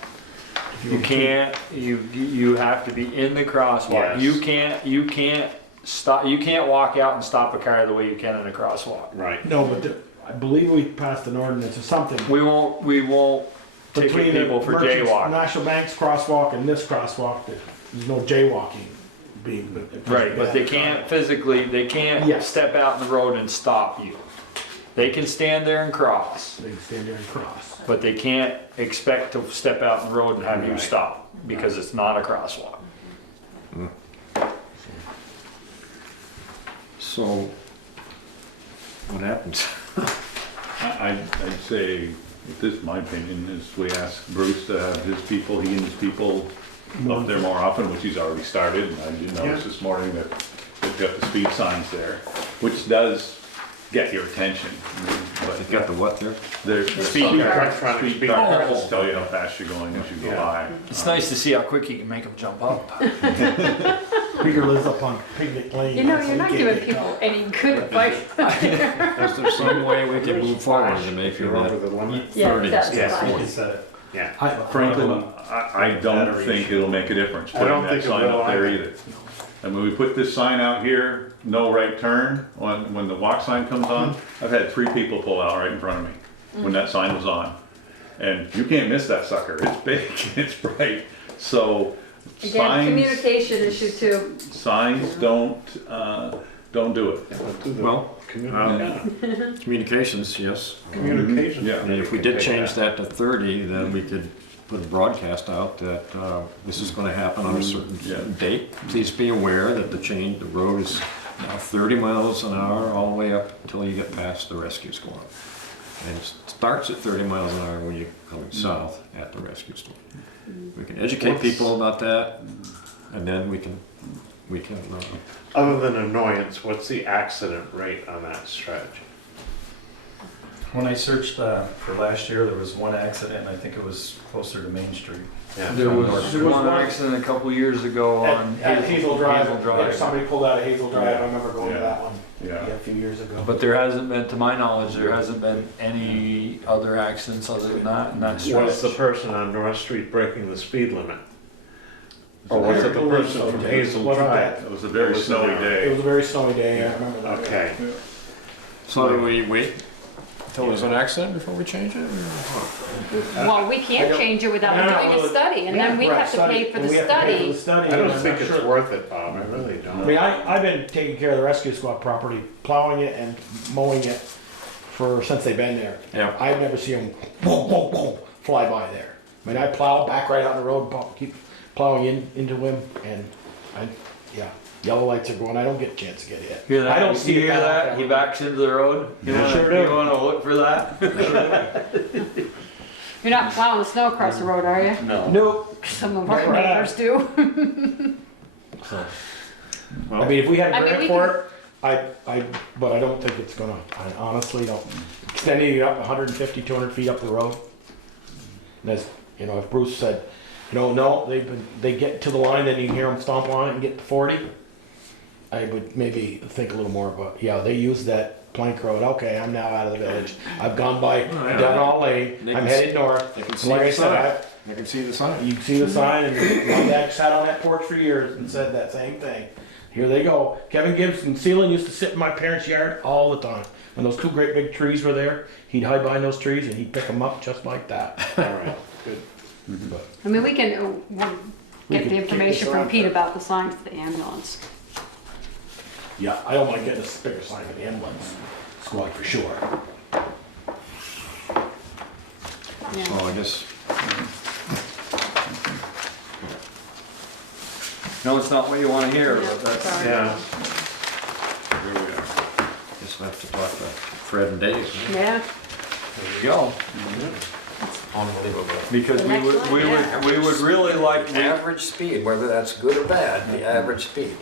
if You were can't, you have to be in the crosswalk. Yes. You can't stop, you can't walk out and stop a car the way you can in a crosswalk. Right. No, but I believe we passed an ordinance or something. We won't ticket Between the people for Merchants jaywalking. National Bank's crosswalk and this crosswalk, there's no jaywalking being. Right, but they can't physically, they can't Yes. step out in the road and stop you. They can stand there and cross, They can stand there and cross. but they can't expect to step out in the road and have you Right. stop, because it's not a crosswalk. So, what happens? I'd say, this is my opinion, is we ask Bruce to have his people, he and his people up there more often, which he's already started. And I did notice this morning that they've got the speed signs there, which does get your attention. But You've got the what there? the Speed sign- car. speed cars tell you how fast you're going as you go Yeah. by. It's nice to see how quick you can make them jump up. Peter lives up on Picnic Lane. You know, so you're he not can't giving get people caught. any good advice. Is there some way we can move forward to make You're it over the limit. Yeah, 30 that's instead of fine. You 40? can set it. Yeah. Frankly, I don't think it'll make a difference I putting don't that think it sign will up there either. either. And when we put this sign out here, no right turn, when the walk sign comes on, I've had 3 people pull out right in front of me when that sign was on. And you can't miss that sucker, it's big, it's bright. So Again, signs, communication issue too. signs don't do it. Well, communications, yes. Communication. Yeah. And if we did change that to 30, then we could put a broadcast out that this is going to happen on a certain date. Please be aware that the road is now 30 miles an hour all the way up until you get past the rescue squad. And it starts at 30 miles an hour when you're coming south at the rescue squad. We can educate people about that, and then we can Other than annoyance, what's the accident rate on that stretch? When I searched for last year, there was one accident, and I think it was closer to Main Street. Yeah. There was one accident a couple years ago on At Hazel Drive, Hazel Drive. somebody pulled out of Hazel Drive, I remember going to Yeah. that one Yeah. a few years ago. But there hasn't been, to my knowledge, there hasn't been any other accidents other than that in that stretch. Was the person on North Street breaking the speed limit? Or was it the person from Hazel Wasn't Drive? It was a very snowy It day. was a very snowy day, I remember that. Okay. So do we wait until there's an accident before we change it? Well, we can't change it without doing a study, and then we have to pay for the study. I don't think it's worth it, Bob, I really I don't. mean, I've been taking care of the rescue squad property, plowing it and mowing it since they've been there. Yeah. I've never seen them boom, boom, boom, fly by there. I mean, I plow back right out the road, keep plowing into him, and yellow lights are going, I don't get a chance to get hit. Hear that? I don't You see hear it that? He backs into the road. You Yeah, wanna, sure do. you wanna look for that? You're not plowing the snow across the road, are you? No. Nope. Some of our Never have. neighbors do. I mean, if we had a I mean, grant we for can- it, but I don't think it's gonna, I honestly don't. Extending it up 150, 200 feet up the road. And as, if Bruce said, no, they get to the line, then you can hear them stomp on it and get to 40. I would maybe think a little more, but yeah, they use that plank road. Okay, I'm now out of the village. I've gone by Devon Lane, I'm headed north. They can And see like the I said, sign. They can see the sign. you can see the sign, and my dad sat on that porch for years and said that same thing. Here they go. Kevin Gibbs and Sealand used to sit in my parents' yard all the time. When those two great big trees were there, he'd hide behind those trees and he'd pick them up just like that. All right, good. But I mean, we can We get could the kick information this from around Pete first. about the signs for the ambulance. yeah, I don't mind getting a bigger sign for the ambulance squad for sure. Yeah. So I guess, No, it's not what you wanna hear, but that's, Sorry. Yeah. Here we are. guess I have to talk to Fred and Dave. Yeah, there you go. Unbelievable. Because The next one, yeah. we would really like, Average speed, whether that's good or bad, the average speed.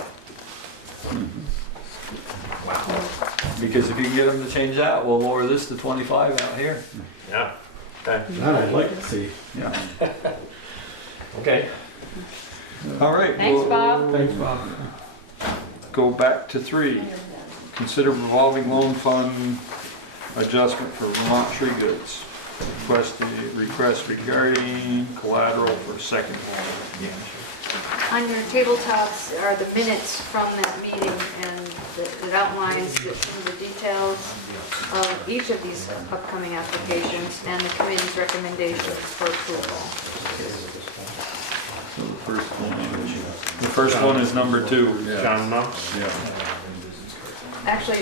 because if you can get them to change that, we'll lower this to 25 out here. Yeah. Okay. That I'd like to see. Yeah. Okay. All right. thanks, we'll Bob. Thanks, Bob. Go back to 3. Consider revolving loan fund adjustment for Vermont tree goods. Request regarding collateral for second loan. On your tabletops are the minutes from that meeting, and it outlines some of the details of each of these upcoming applications and the committee's recommendations for approval. So The first one is number 2. John Knox? Yeah. Actually,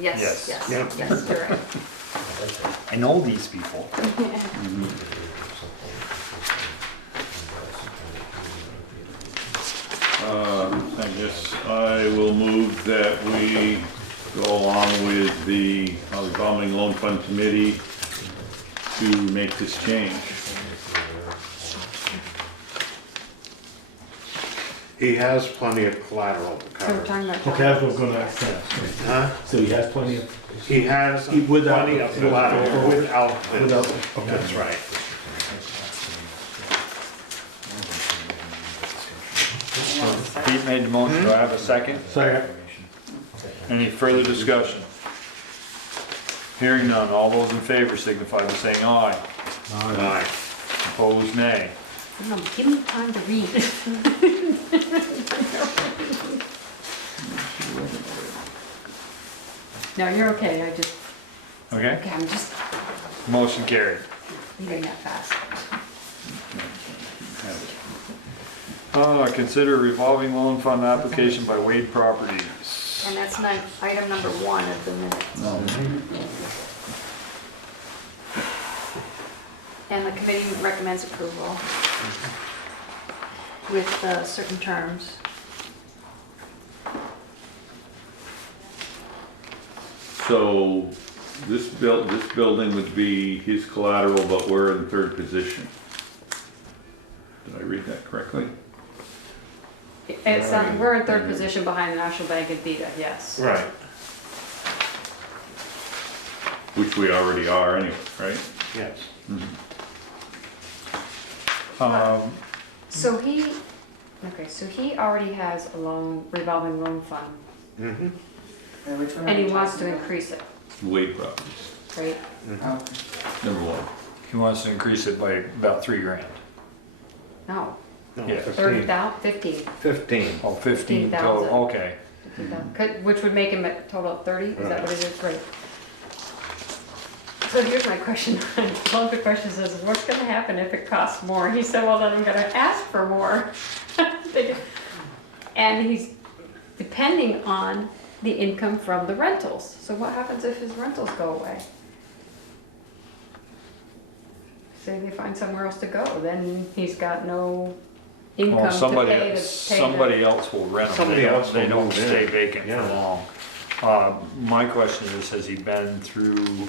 yes, Yes. yes, Yep. yes, you're right. I know these people. I guess I will move that we go along with the revolving loan fund committee to make this change. He has plenty of collateral to So we're cover. talking about. Okay, I was gonna ask that. Huh? So he has plenty of, He has Without- plenty of collateral without this. without, okay. That's right. Pete made the motion. Do I have a second? Second. Any further discussion? Hearing none. All those in favor signify by saying aye. Aye. Opposed, nay. No, give me time to read. No, you're okay, Okay? I'm just Motion carried. reading that fast. Consider revolving loan fund application by Wade Properties. And that's item number 1 of the minutes. And the committee recommends approval with certain terms. So this building would be his collateral, but we're in third position. Did I read that correctly? It's, we're in third position behind the National Bank and Theta, yes. Right. Which we already are anyway, right? Yes. So he already has a revolving loan fund, Mm-hmm. and he wants to increase it, Wade Properties, right? number 1. He wants to increase it by about $3,000. No, No, Yeah. 15. 15. Oh, 15 total, 15,000. okay. Which would make him a total of 30, is that what it is? Great. So here's my question, one of the questions is, what's gonna happen if it costs more? He said, well, then I'm gonna ask for more. And he's depending on the income from the rentals. So what happens if his rentals go away? Say they find somewhere else to go, then he's got no income Well, to somebody, pay the. somebody else will rent them. Somebody else They will don't move in. stay vacant Yeah. for long. My question is, has he been through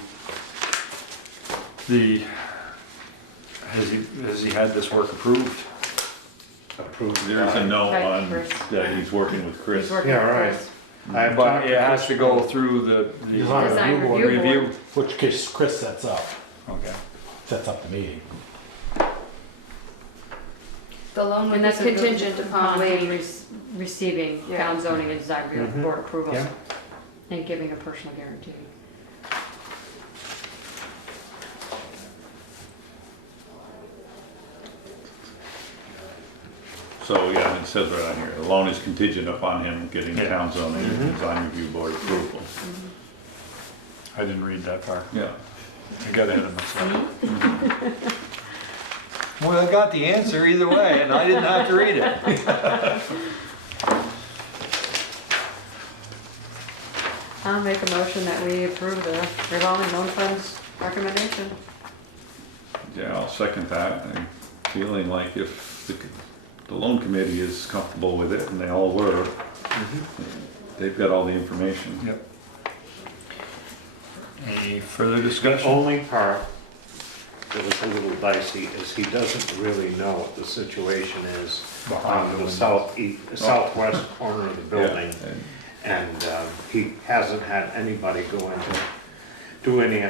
has he had this work approved? Approved. There's a note Right, on Chris. that he's working with He's Chris. working Yeah, with right. Chris. I've But talked it to has Chris to go through the Design Design review board, review review. board. which Chris sets up, Okay. sets up the meeting. The loan would And be that's contingent upon him we, receiving Yeah. town zoning and design review Mhm. board approval Yeah. and giving a personal guarantee. So, yeah, it says right on here, the loan is contingent upon him getting Yeah. town zoning and design review board approval. I didn't read that far. Yeah. I got ahead of myself. Well, I got the answer either way, and I didn't have to read it. I'll make a motion that we approve the revolving loan funds recommendation. Yeah, I'll second that. I'm feeling like if the loan committee is comfortable with it, and they all were, they've got all the information. Yep. Any further The discussion? only part that was a little dicey is he doesn't really know what the situation is on the southwest corner of the Yeah, building. and- And he hasn't had anybody go in to do any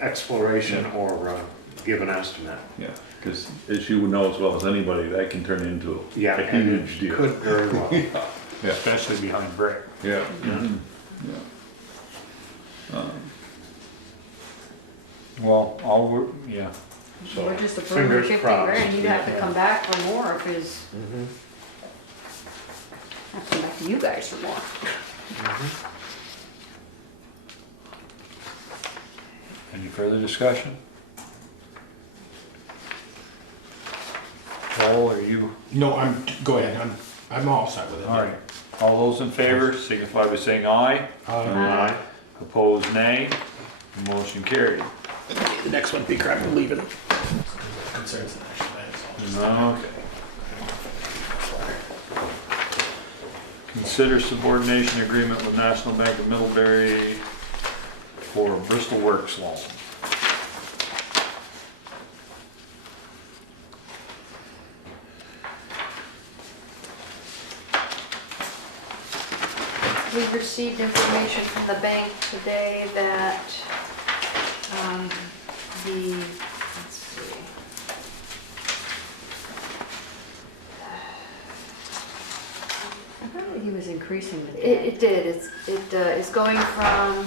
exploration or give an estimate. Yeah, because as you would know as well as anybody, that can turn into Yeah, a and huge it deal. could very well. Yeah, Especially behind brick. yeah. Mhm. Yeah. Well, yeah. So, We're just approving fingers 50 crossed. grand, he'd have to come back for more if his, Mhm. have to come back to you guys for more. Any further discussion? Paul, are you, No, go ahead, I'm all set with it. all right. All those in favor signify by saying aye. Aye. Opposed, nay. Motion carried. The next one, be crap, leave it. Concerns the national banks. Okay. Consider subordination agreement with National Bank of Middlebury for Bristol Works loan. we've received information from the bank today that, let's see. I thought that he was increasing the debt. It did, it's going from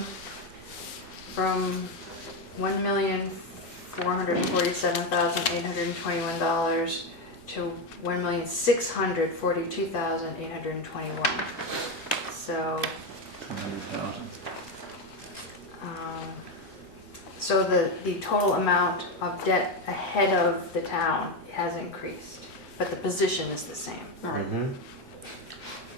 $1,447,821 to $1,642,821. So, 200,000. so the total amount of debt ahead of the town has increased, but the position is the same. Mhm.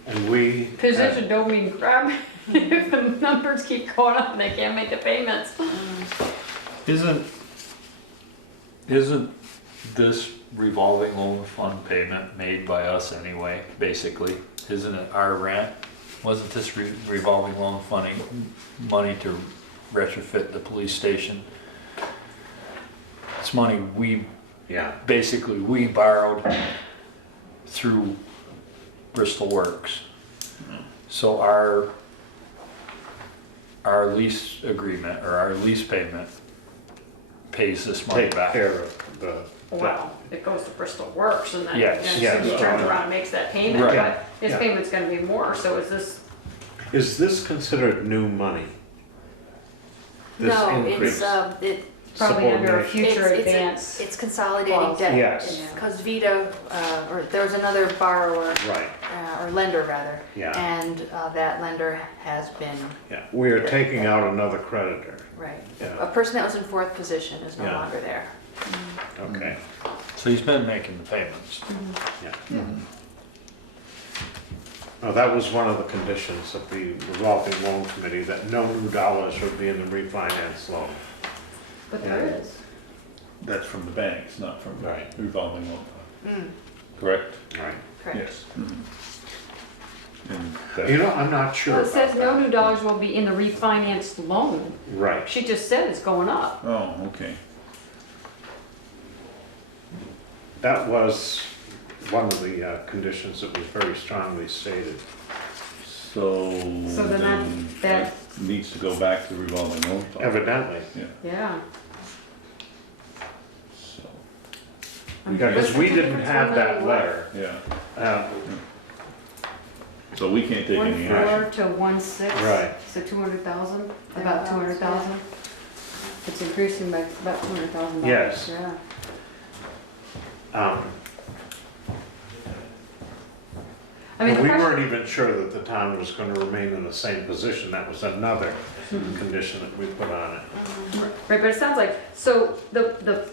And we. Position don't mean crap if the numbers keep going up and they can't make the payments. Isn't this revolving loan fund payment made by us anyway, basically? Isn't it our rent? Wasn't this revolving loan funding money to retrofit the police station? It's money Yeah. basically we borrowed through Bristol Works. So our lease agreement or our lease payment pays this money Take back. care of the. Well, it goes to Bristol Works and then, Yes. then Yes. he turns around and makes that payment, Right. but his Yeah. payment's gonna be more, so is this, Is this considered new money? This No, increase? Probably under a subordination. future advance. It's consolidating clause. debt. Yes. Because Vita, or there was another borrower, Right, or lender rather, yeah, and that lender has been, yeah. We are taking out another creditor. right. Yeah. A person that was in fourth position is no Yeah. longer there. Okay, So he's been making the payments. yeah. Now, that was one of the conditions of the revolving loan committee, that no new dollars would be in the refinance loan. But there is. That's from the banks, not from the Right. revolving loan fund, correct? Right. Correct. Yes. And that- You know, I'm not sure Well, it about says no that. new dollars will be in the refinanced loan. Right, She just said it's going up. Oh, okay. that was one of the conditions that was very strongly stated. So So then that- needs to go back to the revolving loan fund. Evidently, Yeah. So, because we didn't have that letter. yeah, Uh, so we can't take any 1.4 action. to 1.6. Right. So 200,000, about 200,000. It's increasing by about $200,000. Yes. Yeah. I mean, the We question- weren't even sure that the town was gonna remain in the same position. That was another condition that we put on it. Right, but it sounds like, so the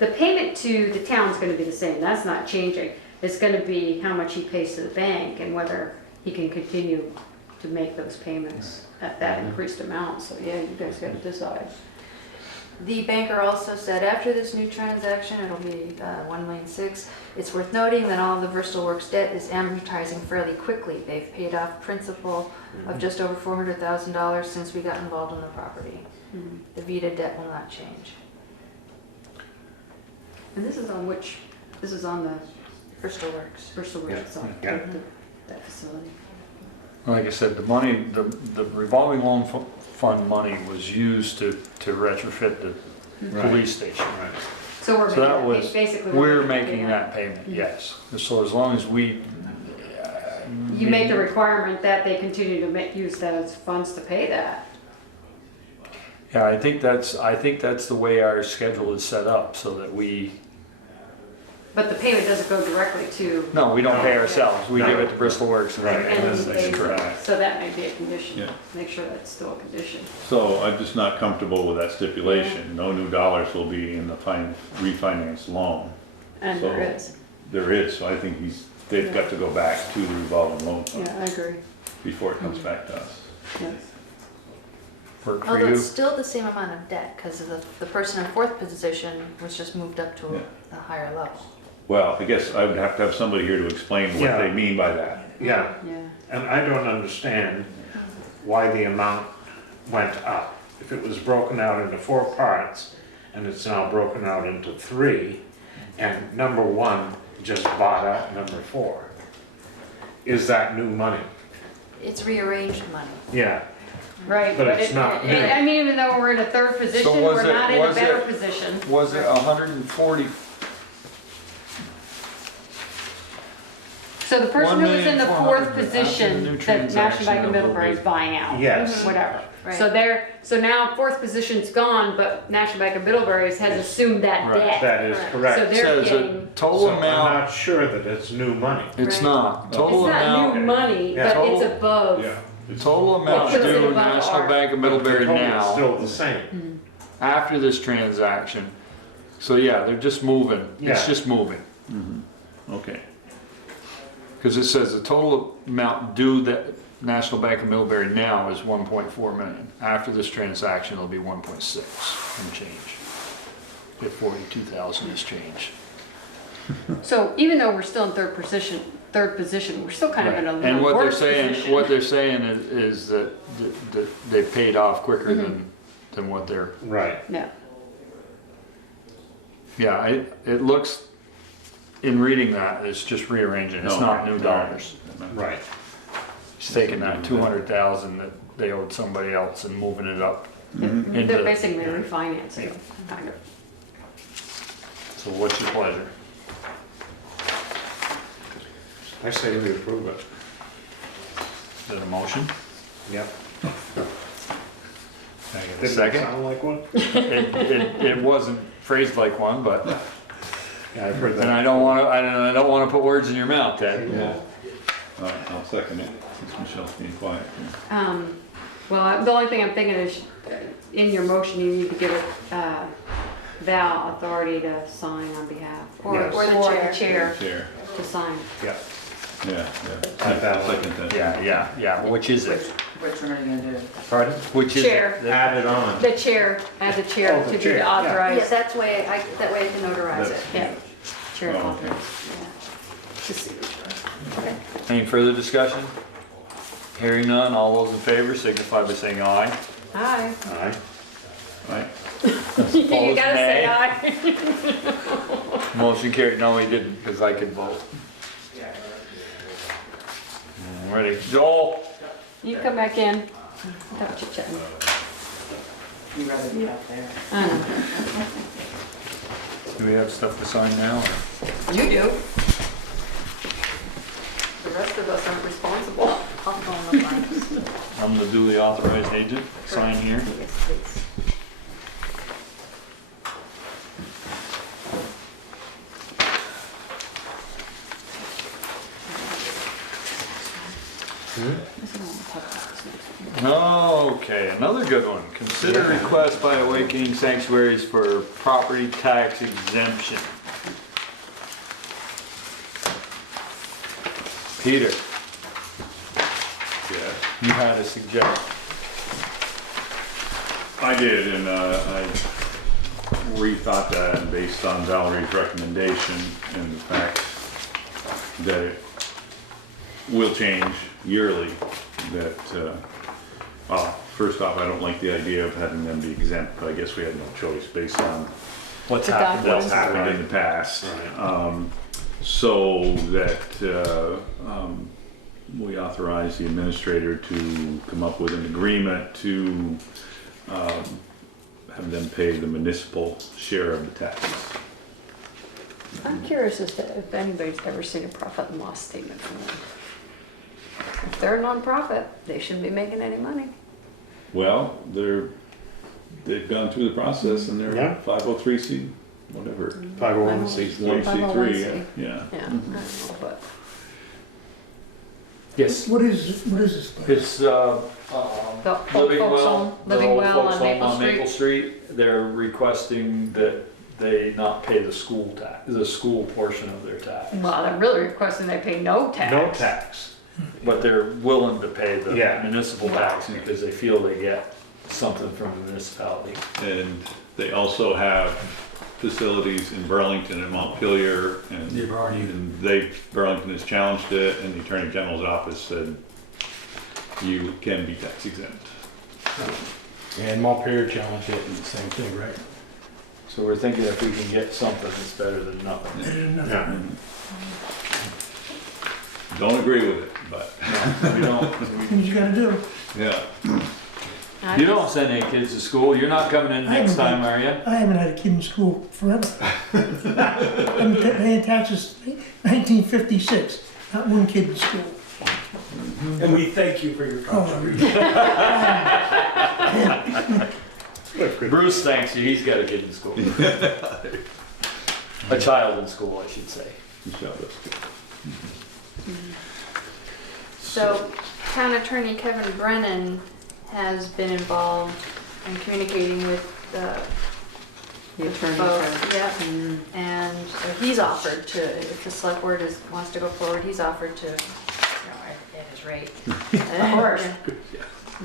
payment to the town's gonna be the same, that's not changing. It's gonna be how much he pays to the bank and whether he can continue to make those payments at that increased amount, so yeah, you guys gotta decide. The banker also said after this new transaction, it'll be 1,600,000. It's worth noting that all of the Bristol Works debt is amortizing fairly quickly. They've paid off principal of just over $400,000 since we got involved in the property. Mhm. The Vita debt will not change. And this is on which, this is on the Bristol Works. Bristol Works side, Yeah. that facility. Like I said, the money, the revolving loan fund money was used to retrofit the police station. Right. So we're So that making, was, basically. we're making that payment, yes. So as long as we. You make the requirement that they continue to use those funds to pay that. Yeah, I think that's the way our schedule is set up, so that we, But the payment doesn't go directly to. no, we don't pay ourselves, we give it to Bristol Works. Right. And then they- correct. so that may be a condition. Yeah. Make sure that's still a condition. So I'm just not comfortable with that stipulation. No new dollars will be in the refinance loan. And So- there is. There is, so I think they've got to go back to the revolving loan fund Yeah, I agree. before it comes back to us. Yes. Work for Although you? it's still the same amount of debt because the person in fourth position was just moved up to Yeah. a higher level. Well, I guess I would have to have somebody here to explain what Yeah. they mean by that. Yeah, Yeah. and I don't understand why the amount went up. If it was broken out into 4 parts, and it's now broken out into 3, and number 1 just bought out number 4, is that new money? It's rearranged money. Yeah, Right, But it's not new. I mean, even though we're in a third position, was we're it- not in a was better it- position. Was it 140? So the person who was in the 1,400,000 fourth after the new position that transaction, National Bank of it'll Middlebury is be- buying out. Yes. Whatever. Right. So now fourth position's gone, but National Bank of Middlebury has assumed that Right. debt. that is Correct. So correct. they're Says getting, a total So I'm amount, not sure that it's new money. it's Right. not, total it's not amount, new money, Yeah. but it's Total- above. Yeah. total amount puts it due above National our- Bank of But the Middlebury total is now, still the same. after this transaction. So yeah, they're just moving, it's Yeah. just moving. Okay. Because it says the total amount due that National Bank of Middlebury now is 1.4 million. After this transaction, it'll be 1.6 and change. If 42,000 is changed. So even though we're still in third position, we're still kind of in a And little what they're worse saying, position. what they're saying is that they paid off quicker than what they're, Right. Yeah. yeah, it looks, in reading that, it's just rearranging, it's No, not new right. dollars. Right. It's taking that 200,000 that they owed somebody else and moving it up. They're Into- basically refinancing, kind of. So what's your pleasure? I say we approve it. Is that a motion? Yep. Can I get a Didn't it second? sound like one? It wasn't phrased like one, but, Yeah, I've heard and that. I don't wanna put words in your mouth, Ted. I'll second it, since Michelle's being quiet. Well, the only thing I'm thinking is, in your motion, you need to give Val authority to sign on behalf. Yes. Or the chair. Chair, To sign. Yeah. yeah. I'll second that. Yeah, which is it? Which one are you gonna do? Pardon? Which is Chair. it? Add it on. The chair, add the chair Oh, the to be chair, yeah. Yeah, authorized. that way I can notarize it. Yeah. Chair Oh, okay. authorized. Any further discussion? Hearing none, all those in favor signify by saying aye. Aye. Aye. Right, You gotta say nay. aye. Motion carried, no, he didn't, because I could vote. Ready, Joel? You come back in. Stop chit-chatting. You'd rather be up there. I know. Do we have stuff to sign now? You do. The rest of us aren't responsible. I'll fill in the blanks. I'm the duly authorized agent, sign here. Yes, please. Okay, another good one. Consider request by Awakening Sanctuaries for property tax exemption. Peter, yeah. you had a suggestion. I did, and I rethought that, and based on Valerie's recommendation and the fact that it will change yearly, that, first off, I don't like the idea of having them be exempt, but I guess we had no choice based on What's The happened? what's documents. happened in the past. Right. So that we authorize the administrator to come up with an agreement to have them pay the municipal share of the taxes. I'm curious as to if anybody's ever seen a profit and loss statement from them. If they're a nonprofit, they shouldn't be making any money. Well, they've gone through the process and they're Yeah. 503c, whatever. 501c3. 501c3, yeah. Yeah, I don't know, but. Yes. What is this? It's, The old Living folks Well, home, the Living old Well folks on home Maple on Street. Maple Street. They're requesting that they not pay the school tax, the school portion of their tax. Well, they're really requesting they pay no tax. No tax. But they're willing to pay the Yeah. municipal tax because they feel they get something from the municipality. And they also have facilities in Burlington and Montpelier, and They've already- and Burlington has challenged it, and the Attorney General's office said you can be tax exempt. And Montpelier challenged it, and the same thing, right? So we're thinking if we can get something, it's better than nothing. Yeah. Don't agree with it, but, We don't, What you gotta do? yeah. I you just- don't send any kids to school. You're not coming in next time, are you? I haven't had a kid in school forever. I've been paying taxes 1956, not one kid in school. And we thank you for your contribution. Bruce thanks you. He's got a kid in school. A child in school, I should say. Michelle, that's good. So, Town Attorney Kevin Brennan has been involved in communicating with The attorney. both, yep. Mm. And so he's offered to, if the select board wants to go forward, he's offered to, at his rate. Of course.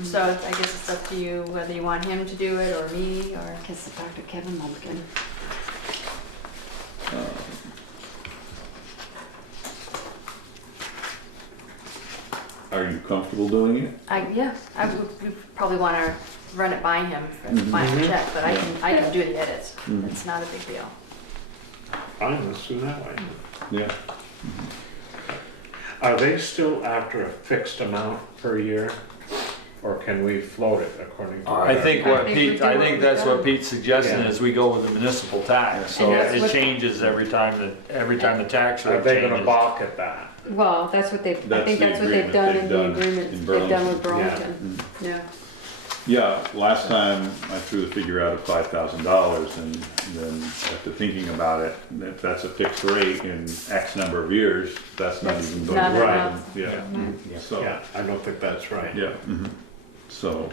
So I guess it's up to you whether you want him to do it or me or. Kiss Dr. Kevin Lumpkin. Are you comfortable doing it? I would probably want to run it by him for the final check, but I can do the edits. It's not a big deal. Fine, let's do that way. Yeah. Are they still after a fixed amount per year? Or can we float it according to? I think I what think we Pete, do I what think we've that's what done. Pete's suggesting Yeah. is we go with the municipal tax. So And that's it what- changes every time the tax Are rate they gonna changes. balk at that? Well, that's what they've, I That's think the that's what they've agreement done they've in the done agreement in they've done with Burlington. Burlington. Yeah. Yeah, last time I threw the figure out of $5,000 and then after thinking about it, if that's a fixed rate in X number of years, that's not even going not to right. enough. Yeah, so, Yeah, I don't think that's right. yeah. So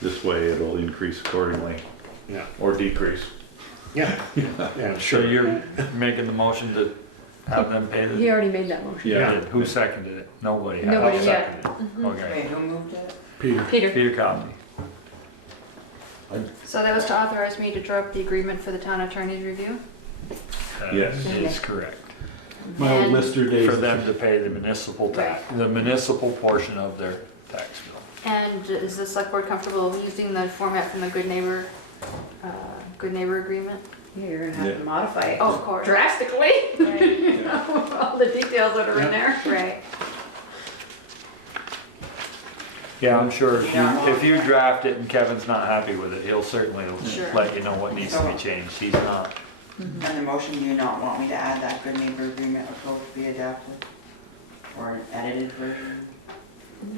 this way it'll increase accordingly Yeah, or decrease. yeah, So sure. you're making the motion to have them pay He the, already made that motion. Yeah. who seconded it? Nobody. Nobody I'll yet. second it. Okay. who moved it? Peter. Peter, Peter Conley. So that was to authorize me to draw up the agreement for the town attorney's review? Yes. Is correct. My old And- lister days. For them to pay the municipal tax, the municipal portion of their tax bill. And is the select board comfortable using the format from the Good Neighbor agreement? you're gonna have Yeah. to modify it Oh, of course. drastically. Right, All the details that are in there. right. Yeah, I'm sure if you draft it and Kevin's not happy with it, he'll certainly Sure. let you know what needs to be changed. He's not. And the motion, do you not want me to add that good neighbor agreement approval to be adapted? Or an edited version?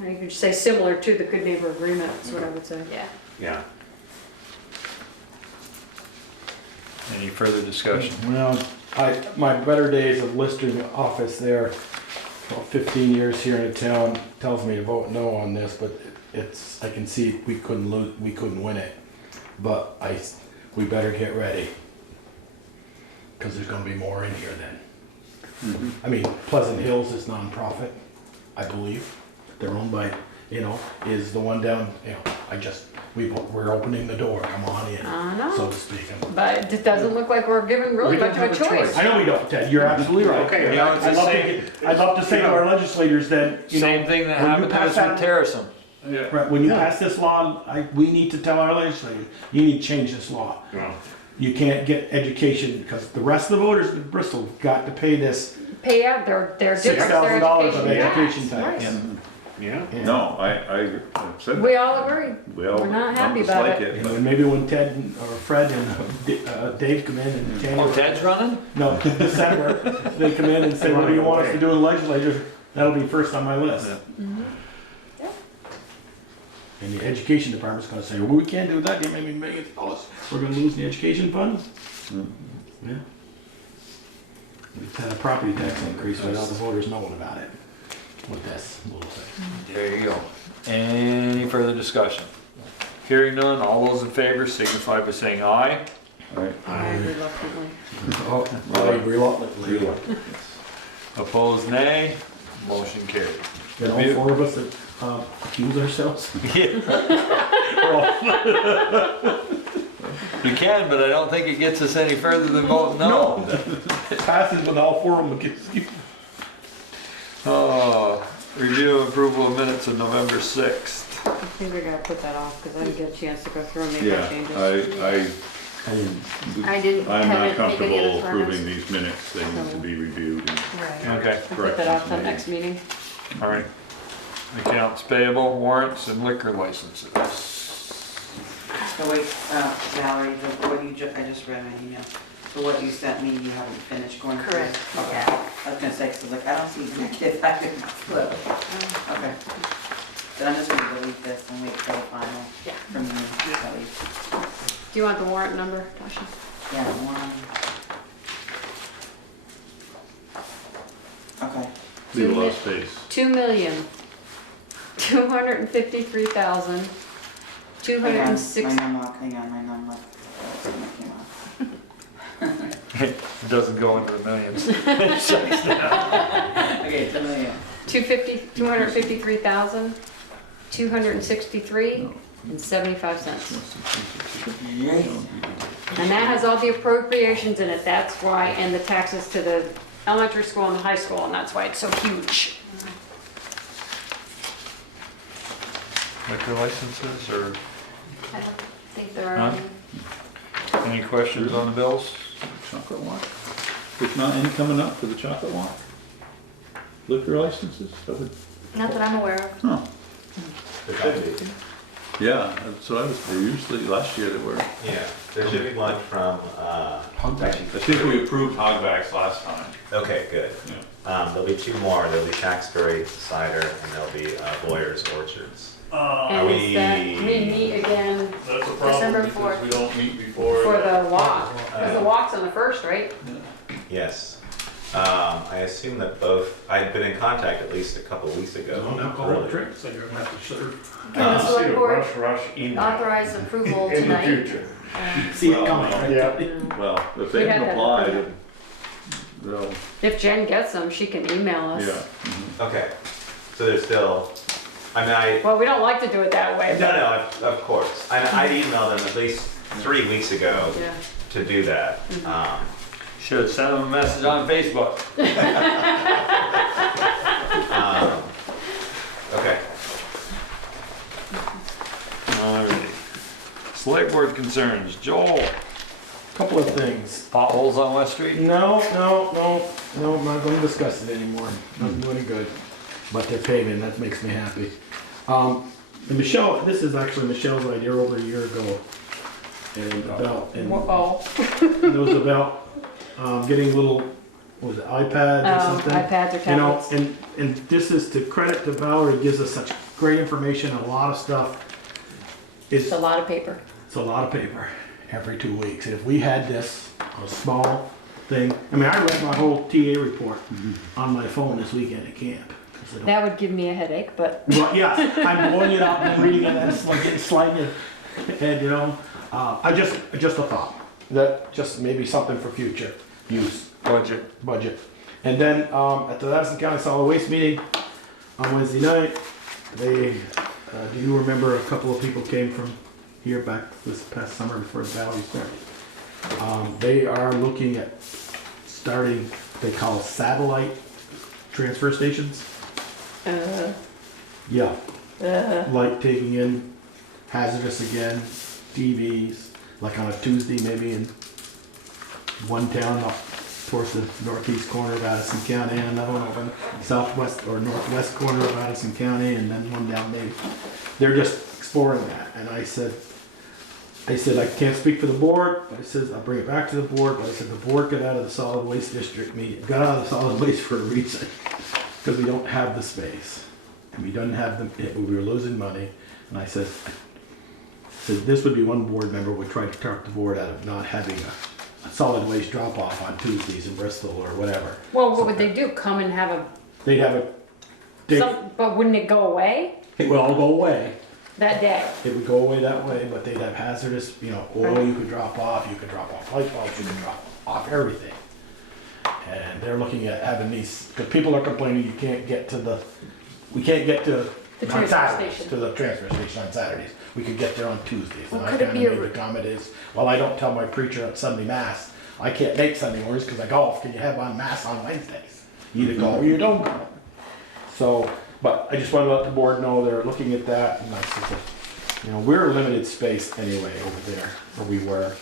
You could just say similar to the good neighbor agreement, that's what I would say. Yeah. Yeah. Any further discussion? Well, my better days of listing the office there, about 15 years here in the town, tells me to vote no on this, but I can see we couldn't win it. But we better get ready. Cause there's gonna be more in here then. I mean, Pleasant Hills is nonprofit, I believe. They're owned by, is the one down, we're opening the door, come on in, I know. so to speak. But it doesn't look like we're given really We don't much of a have a choice. choice. I know we don't, Ted, you're absolutely right. Okay, You know, it's the same, I'd love to say to our legislators that, same thing that when you happened to pass us that- with Terracum. Yeah. right, when you pass this law, we need to tell our legislators, you need to change this law. Well, You can't get education, because the rest of the voters in Bristol got to pay this Pay out their difference, their $6,000 of education education tax. tax. yeah. Yeah. No, I said We all agree. we all we're not happy don't about dislike it. And then maybe when Ted or Fred and Dave come in and Oh, January, Ted's running? no, December, they come in and say, what do you want us to do in the legislature? That'll be first on my list. And the education department's gonna say, well, we can't do that, give me millions of dollars, we're gonna lose the education funds? Yeah. We've had a property tax increase without the voters knowing about it with this little thing. There you go. Any further discussion? Hearing none, all those in favor signify by saying aye. Right. I reluctantly. Reluctantly. Opposed, nay. Motion carried. There are all four of us that accuse ourselves. You can, but I don't think it gets us any further than voting no. It passes with all four of them against you. Oh, review and approval of minutes of November 6th. I think we gotta put that off, because I didn't get a chance to go through and make Yeah, my changes. I didn't I'm have not it make any comfortable other approving comments. these minutes, they need to be reviewed and Right. Okay, I'll put that off till next meeting. all right. Accounts payable, warrants, and liquor licenses. So wait, Valerie, I just read my email. So what you sent me, you haven't finished going through? Correct. Okay. I was gonna say, cause like, I don't see executive items. Okay. Then I'm just gonna delete this and wait for the final from you, at least. Do you want the warrant number, Tasha? Yeah, one. Okay. leave a lot of space. 2,253,000. My number. It doesn't go into the millions. Okay, 2 million. $253,263.75. And that has all the appropriations in it, that's why, and the taxes to the elementary school and the high school, and that's why it's so huge. Liquor licenses, or I don't think there are Huh? any. any questions on the bills? Chocolate walk? There's not any coming up for the chocolate walk? Liquor licenses? Not that I'm aware of. Huh. Yeah, so I was, usually last year there were. Yeah, there should be one from, Hog actually, I think we approved hogbacks last time. okay, good. Yeah. There'll be 2 more. There'll be Shacksbury Cider and there'll be Boyer's Orchards. And is that, we meet again That's a December problem because 4th. we don't meet before. for the walk, because the walk's on the 1st, right? Yes. I assume that both, I'd been in contact at least a couple of weeks ago. Non-alcoholic drinks, so you're gonna have to serve. Can the See select a board rush email authorize approval in the tonight? future. See it coming, right? Yeah. Well, if We they had can that apply, approved. they'll, If Jen gets them, she can email us. yeah. Okay. So there's still, I mean, Well, we don't like to do it that way, no, but. no, of course. I'd emailed them at least 3 weeks ago Yeah. to do that. Should have sent them a message on Facebook. Okay. Alrighty. Select board concerns. Joel, Couple of things. potholes on West Street? No, I'm not gonna discuss it anymore. Doesn't do any good. But they're paving, that makes me happy. And Michelle, this is actually Michelle's idea over a year ago. And Oh, it was about, getting little, what was it, iPads or something? iPads or You know, tablets. and this is to credit to Valerie, gives us such great information, a lot of stuff. It's a lot of paper. It's a lot of paper every 2 weeks. If we had this, a small thing, I mean, I read my whole TA report on my phone this weekend at camp. 'Cause I don't- That would give me a headache, but Well, yes, I'm blowing it up and reading it, and it's like getting sliding head, you know? Just a thought, that just maybe something for future use. Budget. And then, at the Madison County Solid Waste meeting on Wednesday night, they, do you remember a couple of people came from here back this past summer before the Valley started? They are looking at starting, they call satellite transfer stations. Yeah, like taking in hazardous again, TVs, like on a Tuesday maybe in one town up towards the northeast corner of Addison County, and another one over in the southwest or northwest corner of Addison County, and then one down maybe. They're just exploring that, and I said I can't speak for the board, but I said I'll bring it back to the board, but I said the board got out of the solid waste district meeting, got out of the solid waste for a reason, because we don't have the space, and we don't have we were losing money, and I said this would be one board member would try to talk the board out of not having a solid waste drop off on Tuesdays in Bristol or whatever. well, what would they do? Come and have a, They'd have but wouldn't it go away it would all go away. that day? It would go away that way, but they'd have hazardous, you know, oil you could drop off, you could drop off light bulbs, you could drop off everything. And they're looking at having these, because people are complaining we can't get to The on transfer Saturdays, station. to the transfer station on Saturdays. We could get there on Tuesdays. Well, And I could it kind be of a made the comment is, well, I don't tell my preacher at Sunday Mass, I can't make Sunday orders because I golf. Can you have on Mass on Wednesdays? You either go or you don't go. So, but I just want to let the board know they're looking at that, and I said, you know, we're a limited space anyway over there, where we were.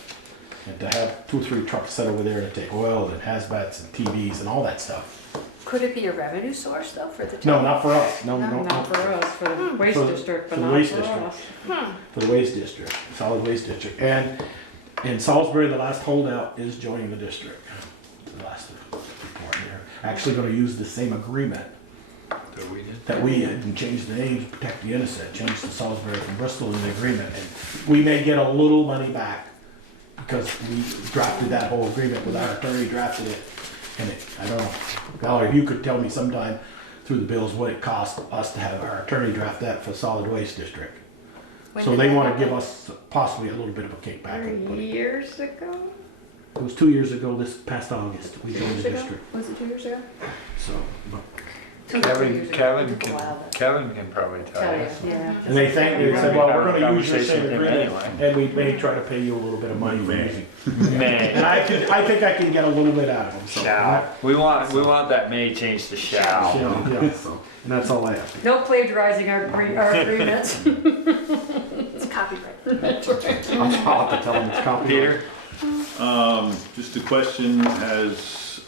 And to have 2 or 3 trucks set over there to take oil and hazmats and TVs and all that stuff. Could it be a revenue source though for the No, town? not for us. No, Not for us, for the waste For- district, but for the not waste for district. us. For the waste district, solid waste district. And in Salisbury, the last holdout is joining the district. The last report here. Actually gonna use the same agreement that we did and change the name to protect the innocent, change the Salisbury from Bristol in the agreement. And we may get a little money back because we drafted that whole agreement with our attorney, drafted it. And I don't know, Valerie, if you could tell me sometime through the bills what it cost us to have our attorney draft that for solid waste district. When So did they that wanna happen? give us possibly a little bit of a kickback. 3 years ago? It was 2 years ago, this past August, we joined the district, Was it 2 years ago? so. but- Kevin can probably tell you. Yeah. And they thanked me, they said, well, we're gonna use your Conversation same with him agreement, anyway. and we may try to pay you a little bit of money for using. And May. I think I can get a little bit out of them, so. Shall. We want that may change to shall. Yeah, so, and that's all I have. No plagiarizing our agreements. It's copyright. I'll have to tell them it's copyrighted. Peter? Just a question, has,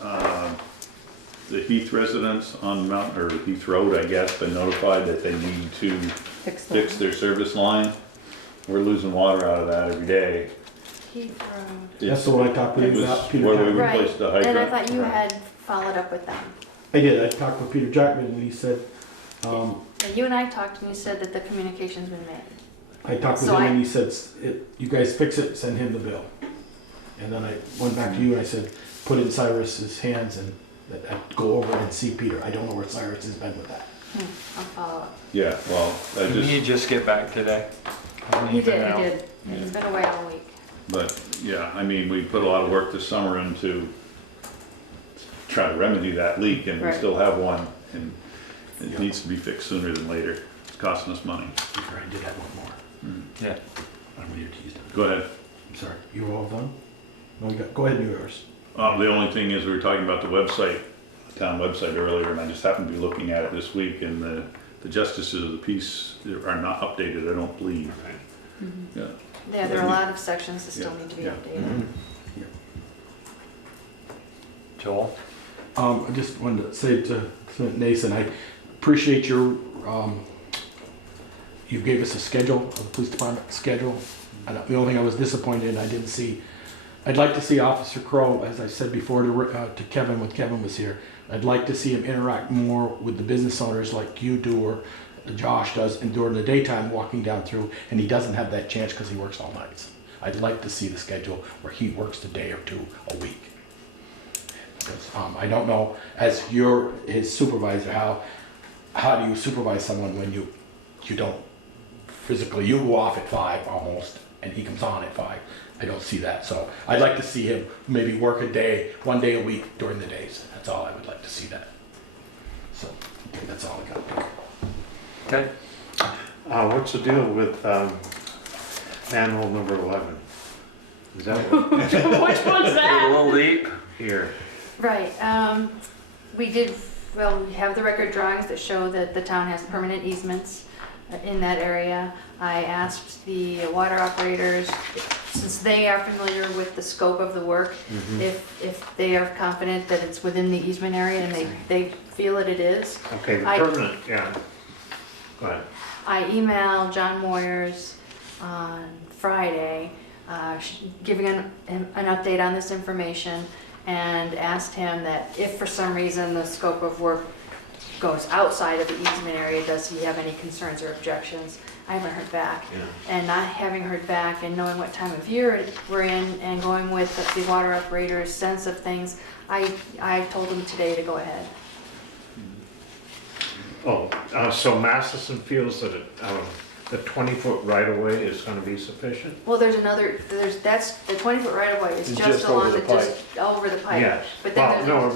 the Heath residents on Mountain, or Heath Road, I guess, been notified that they need to fix their service line? We're losing water out of that every day. Heath Road. That's the one I talked to It you was about, Peter. where we Town. Right, replaced the and I hydrant. thought you had followed up with them. I did, I talked with Peter Jackman and he said, And you and I talked and you said that the communication's been made. I talked with So him I- and he said, you guys fix it, send him the bill. And then I went back to you and I said, put it in Cyrus's hands and that I'd go over and see Peter. I don't know where Cyrus has been with that. I'll follow up. Yeah, well, I Didn't he just, just get back today? He did, Now. he did. He's been away all week. but, yeah, I mean, we put a lot of work this summer into try to remedy that leak, and we Right. still have one, and it Yeah. needs to be fixed sooner than later. It's costing us money. Peter, I did have one more. Yeah. I'm with your teas done. Go ahead. I'm sorry, you were all done? No, you got, go ahead and do yours. The only thing is, we were talking about the website, the town website earlier, and I just happened to be looking at it this week, and the justices of the peace are not updated, I don't believe. Yeah. Yeah, there are a lot of sections that still Yeah. need to be Yeah. updated. Joel? I just wanted to say to Nathan, I appreciate your, you gave us a schedule, of the police department schedule. And the only thing I was disappointed in, I didn't see, I'd like to see Officer Crow, as I said before to Kevin when Kevin was here, I'd like to see him interact more with the business owners like you do or Josh does, and during the daytime walking down through, and he doesn't have that chance because he works all nights. I'd like to see the schedule where he works a day or two a week. Because, I don't know, as you're his supervisor, how do you supervise someone when you don't physically, you go off at 5 almost, and he comes on at 5. I don't see that, so I'd like to see him maybe work a day, 1 day a week during the days. That's all I would like to see that. So, I think that's all I got. Okay. What's the deal with manhole number 11? Is that what- Which one's A that? little deep. here? Right, we did, well, we have the record drawings that show that the town has permanent easements in that area. I asked the water operators, since they are familiar with the scope of the work, if they are confident that it's within the easement area and they feel that it is. Okay, the I- permanent, yeah. Go ahead. I emailed John Moyers on Friday, giving an update on this information, and asked him that if for some reason the scope of work goes outside of the easement area, does he have any concerns or objections? I haven't heard back. Yeah. And not having heard back and knowing what time of year we're in and going with the water operator's sense of things, I told him today to go ahead. Oh, so Masterson feels that the 20-foot right-of-way is gonna be sufficient? Well, that's, the 20-foot right-of-way is It's just just over along the the, just over the pipe. Yes. But then Well, there's no,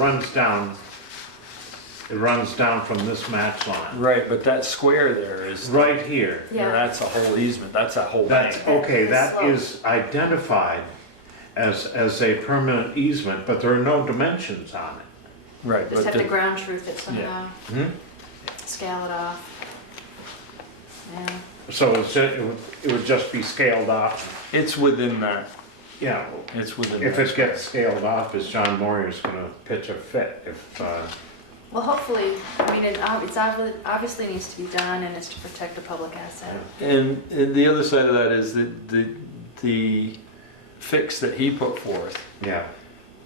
it runs down from this match line, Right, but that square there is, right here. Yeah. that's a whole easement, that's a whole That's, bank. okay, that slope. is identified as a permanent easement, but there are no dimensions on it. Right, Just but have to the- ground truth it somehow, Hmm? scale it off. Yeah, So it would just be scaled off? it's within that, Yeah. it's within If that. it gets scaled off, is John Moyer's gonna pitch a fit if, well, hopefully, I mean, it's obviously needs to be done and it's to protect a public asset. And the other side of that is that the fix that he put forth yeah.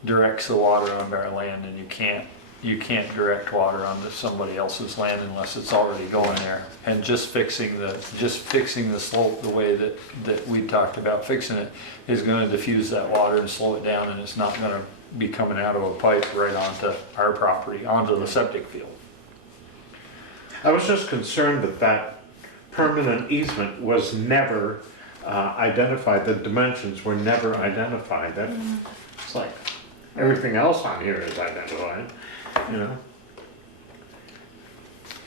directs the water onto our land, and you can't direct water onto somebody else's land unless it's already going there. And just fixing the slope the way that we talked about fixing it is gonna diffuse that water and slow it down, and it's not gonna be coming out of a pipe right onto our property, onto the septic field. I was just concerned that permanent easement was never identified, the dimensions were never identified. It's like, everything else on here is identified, you know?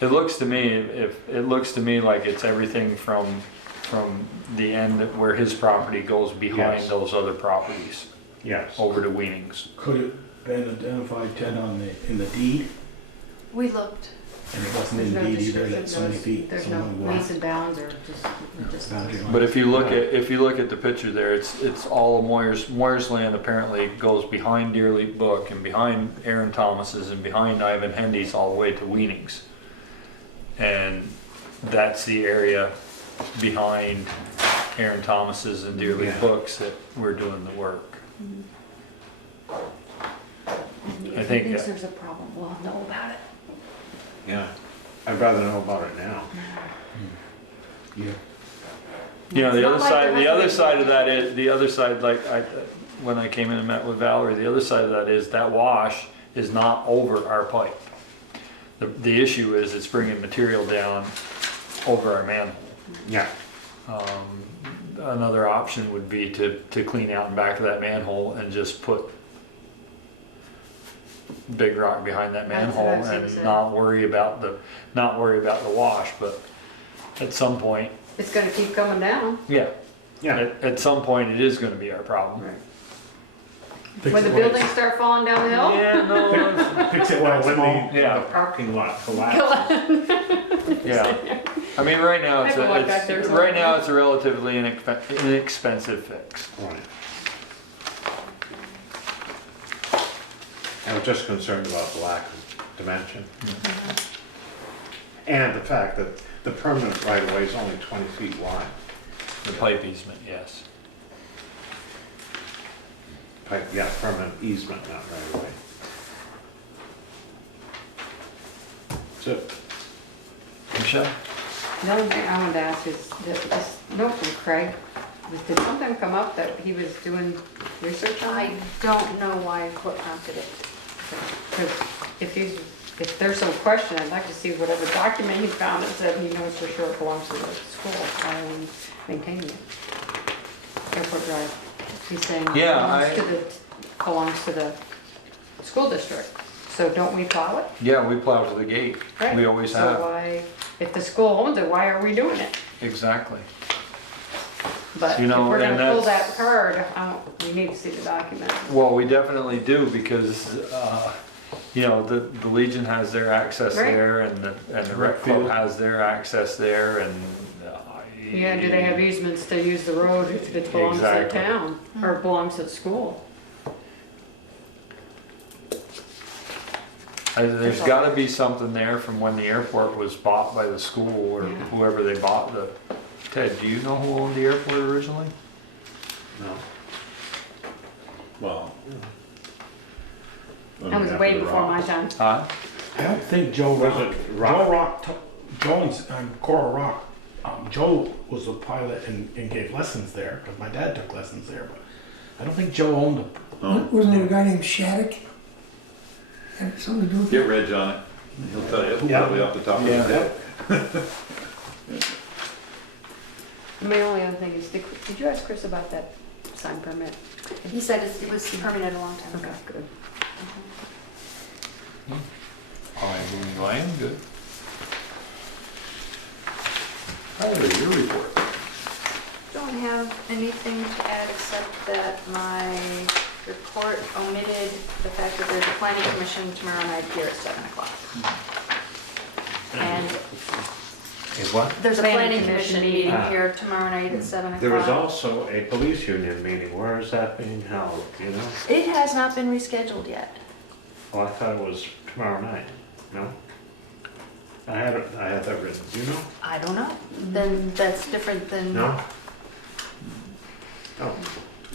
It looks to me like it's everything from the end where his property goes behind Yes. those other properties Yes. over to Weanings. Could it been identified, Ted, in the deed? We looked, And it wasn't in the deed either, that so many feet. There's so no many lease and bounds or just. boundary line. But if you look at the picture there, it's all of Moyer's land apparently goes behind Deerleaf Brook and behind Aaron Thomas's and behind Ivan Hendy's all the way to Weanings. And that's the area behind Aaron Thomas's and Deerleaf Yeah. Books that we're doing the work. If he thinks there's a problem, we'll know about it. Yeah, I'd rather know about it now. Yeah. You know, It's the not other like side, there the has to other be- side of that is, the other side, like when I came in and met with Valerie, the other side of that is that wash is not over our pipe. The issue is it's bringing material down over our manhole. Yeah, Another option would be to clean out and back of that manhole and just put big rock behind that That's manhole what I was gonna and say. not worry about the wash, but at some point, It's gonna keep coming down. yeah, yeah. at some point it is gonna be our problem. Fix When the it while buildings start falling down the hill? Yeah, no, Fix it while it's When small. Yeah. the parking lot collapses. yeah. I mean, right now I can walk back there it's sometimes. a relatively inexpensive fix. Right. I was just concerned about the lack of dimension. And the fact that the permanent right of way is only 20 feet wide. The pipe easement, yes. Pipe, yeah, permanent easement, not right of way. So, Michelle? The other thing I wanted to ask is, this note from Craig, did something come up that he was doing research on? I don't know why, what prompted it. Because if there's some question, I'd like to see whatever document he found that said he knows for sure it belongs to the school, why are we maintaining it? Airport Drive, he's saying it Yeah, belongs to the school district, so don't we plow it? Yeah, we plow to the gate. Right. We always So have. why, if the school owns it, why are we doing it? Exactly. But You if know, we're and gonna pull that's- that card, we need to see the document. Well, we definitely do because, you know, the Legion has their access Right. there and the rec club has their access there and. Yeah, do they have easements to use the road if it belongs to the Exactly. town, or belongs to the school? There's gotta be something there from when the airport was bought by the school or Yeah. whoever they bought the. Ted, do you know who owned the airport originally? no. Well. That was way before my time. Huh? I don't think Joe Was Rock, it Rock? Joe Rock, Jones and Coral Rock, Joe was a pilot and gave lessons there, because my dad took lessons there, but I don't think Joe owned them. Oh, Wasn't there a guy named Shattuck? Had something to do with get it? Reg on it. He'll tell you Yeah. probably off the top of Yeah. his head. My only other thing is, did you ask Chris about that sign permit? He said it was permitted a long time Okay, ago. good. I am good. Tyler, your report. Don't have anything to add except that my report omitted the fact that there's a planning commission tomorrow night here at 7 o'clock. And Is what? there's a Planning planning commission commission meeting meeting. here tomorrow night at 7 o'clock. There was also a police union meeting. Where is that being held, do you know? It has not been rescheduled yet. Oh, I thought it was tomorrow night. No? I had that written. Do you know? I don't know. Then that's different than. No? Oh,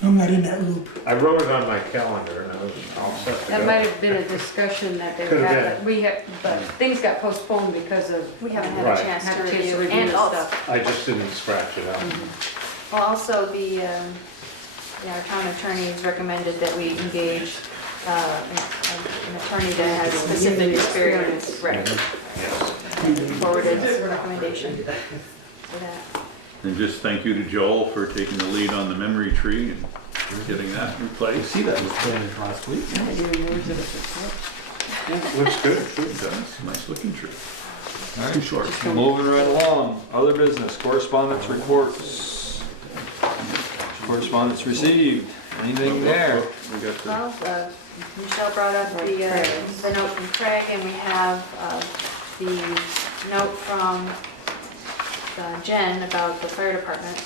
I'm not in that loop. I wrote it on my calendar and I was all set to go. That might have been a discussion that they Could have had, but things got postponed because of. We haven't had Right. a chance Had to a chance to review. review And the also, stuff. I just didn't scratch it out. well, also our town attorney has recommended that we engage an attorney that has specific experience. Right. Yes. Forwarded recommendation for that. And just thank you to Joel for taking the lead on the memory tree and getting that You replaced. see that was planted last week. Looks good. It does, nice looking tree. All right, Too short. moving right along. Other business, correspondence reports. Correspondence received. Anything there? We got the, Well, Michelle brought up the note from Craig, and we have the note from Jen about the fire department.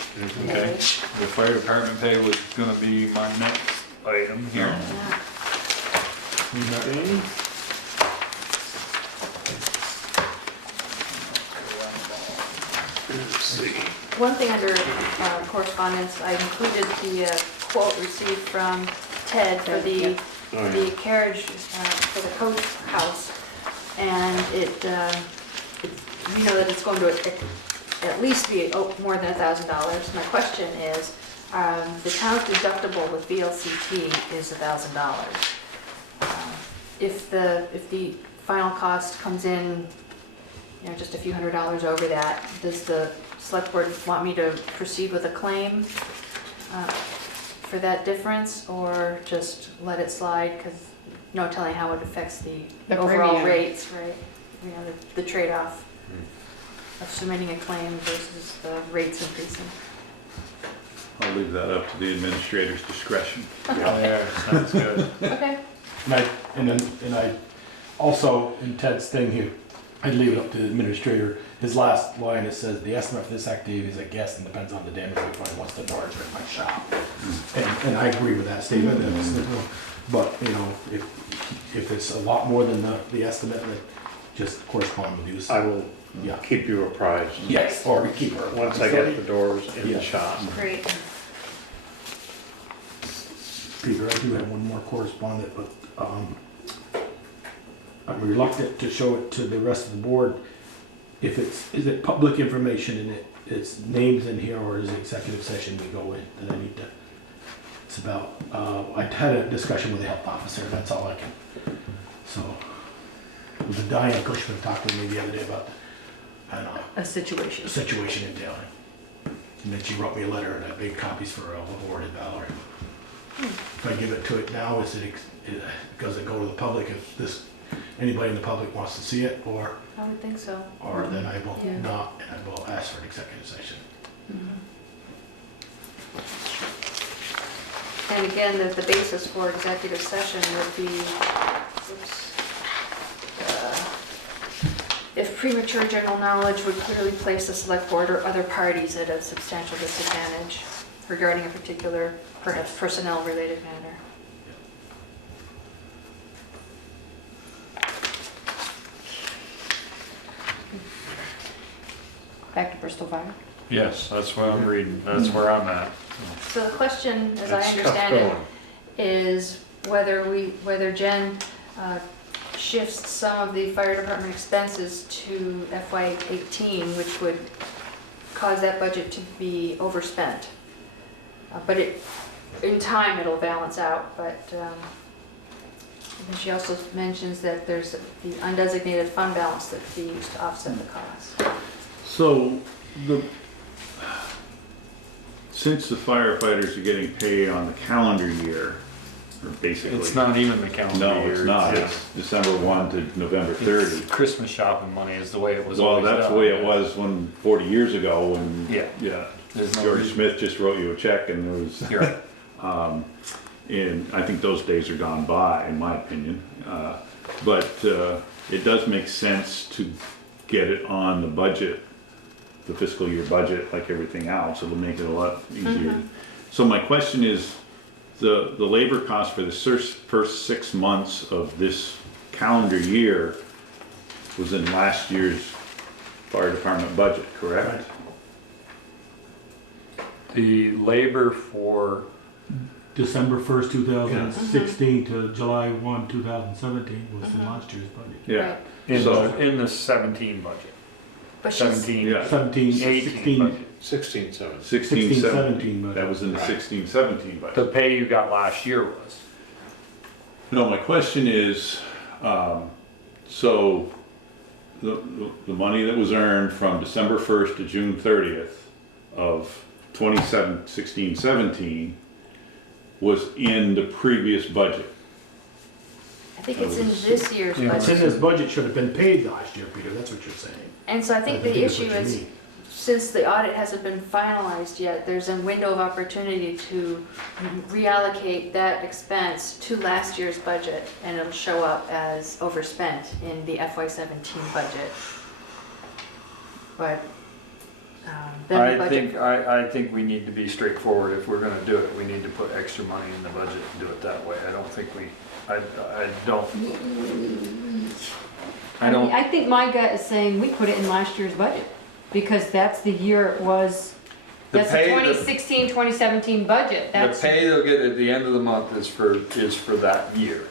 Okay. The fire department pay was gonna be my next item here. Yeah. Let's see. One thing under correspondence, I included the quote received from Ted for the Oh, the yeah. carriage for the coach house, and we know that it's going to at least be more than $1,000. My question is, the town's deductible with VLCT is $1,000. If the final cost comes in, just a few $100s over that, does the select board want me to proceed with a claim for that difference, or just let it slide, because no telling how it affects the overall premium. rates, right? The trade-off of submitting a claim versus the rates increasing. I'll leave that up to the administrator's discretion. Yeah, sounds good. Okay. And I also, in Ted's thing here, I'd leave it up to the administrator. His last line, it says, the estimate for this activity is a guess and depends on the damage we find once the door is in my shop. And I agree with that statement. But, if it's a lot more than the estimate, then just correspond with you. I will Yeah. keep you apprised. Yes, or we keep her. Once I get the doors in Yeah. the shop. Great. Peter, I do have one more correspondent, but I'm reluctant to show it to the rest of the board. Is it public information and it's names in here, or is it executive session we go in that I need to? It's about, I had a discussion with the health officer, that's all I can. So, it was Diane Cushman talked with me the other day about, A situation. the situation in town. And then she wrote me a letter and I made copies for Lord and Valerie. If I give it to it now, does it go to the public if anybody in the public wants to see it, or I would think so. then I will Yeah. not, and I will ask for an executive session. And again, the basis for executive session would be, if premature general knowledge would clearly place the select board or other parties at a substantial disadvantage regarding a particular, perhaps personnel-related matter. Back to Bristol Fire. Yes, that's what I'm reading, that's where I'm at. So the question, as I It's tough understand it, going. is whether Jen shifts some of the fire department expenses to FY18, which would cause that budget to be overspent. But in time, it'll balance out, but and then she also mentions that there's the undesignated fund balance that could be used to offset the cost. So, since the firefighters are getting paid on the calendar year, or basically. It's not even the calendar No, year. it's not. It's December 1 to November 30. It's Christmas shopping money is the way it was Well, always that's the done. way it was 40 years ago when, Yeah. There's no George reason- Smith just wrote you a check and there was, You're right. and I think those days are gone by, in my opinion. But it does make sense to get it on the budget, the fiscal year budget, like everything else. It'll make it a lot easier. So my question is, the labor cost for the first 6 months of this calendar year was in last year's fire department budget, correct? The labor for, December 1st, 2016 to July 1, 2017 was in last year's budget. Yeah. Right. in the 17 budget. But she's, 17, Yeah. 17, 18 16, budget. 16, 7. 16, 16, 17. 17 budget. That was in the 16, 17 budget. The pay you got last year was. No, my question is, so the money that was earned from December 1st to June 30th of 2016, 17 was in the previous budget. I think it's in this year's Yeah. It's in budget. this budget should have been paid last year, Peter, that's what you're saying. And so I think the that's issue what you is, mean. since the audit hasn't been finalized yet, there's a window of opportunity to reallocate that expense to last year's budget, and it'll show up as overspent in the FY17 budget. But then the I budget, think we need to be straightforward. If we're gonna do it, we need to put extra money in the budget and do it that way. I don't think I don't, I think my gut is saying we put it in last year's budget, because that's the year it was That's the pay- 2016, 2017 budget. The That's, pay they'll get at the end of the month is for that year.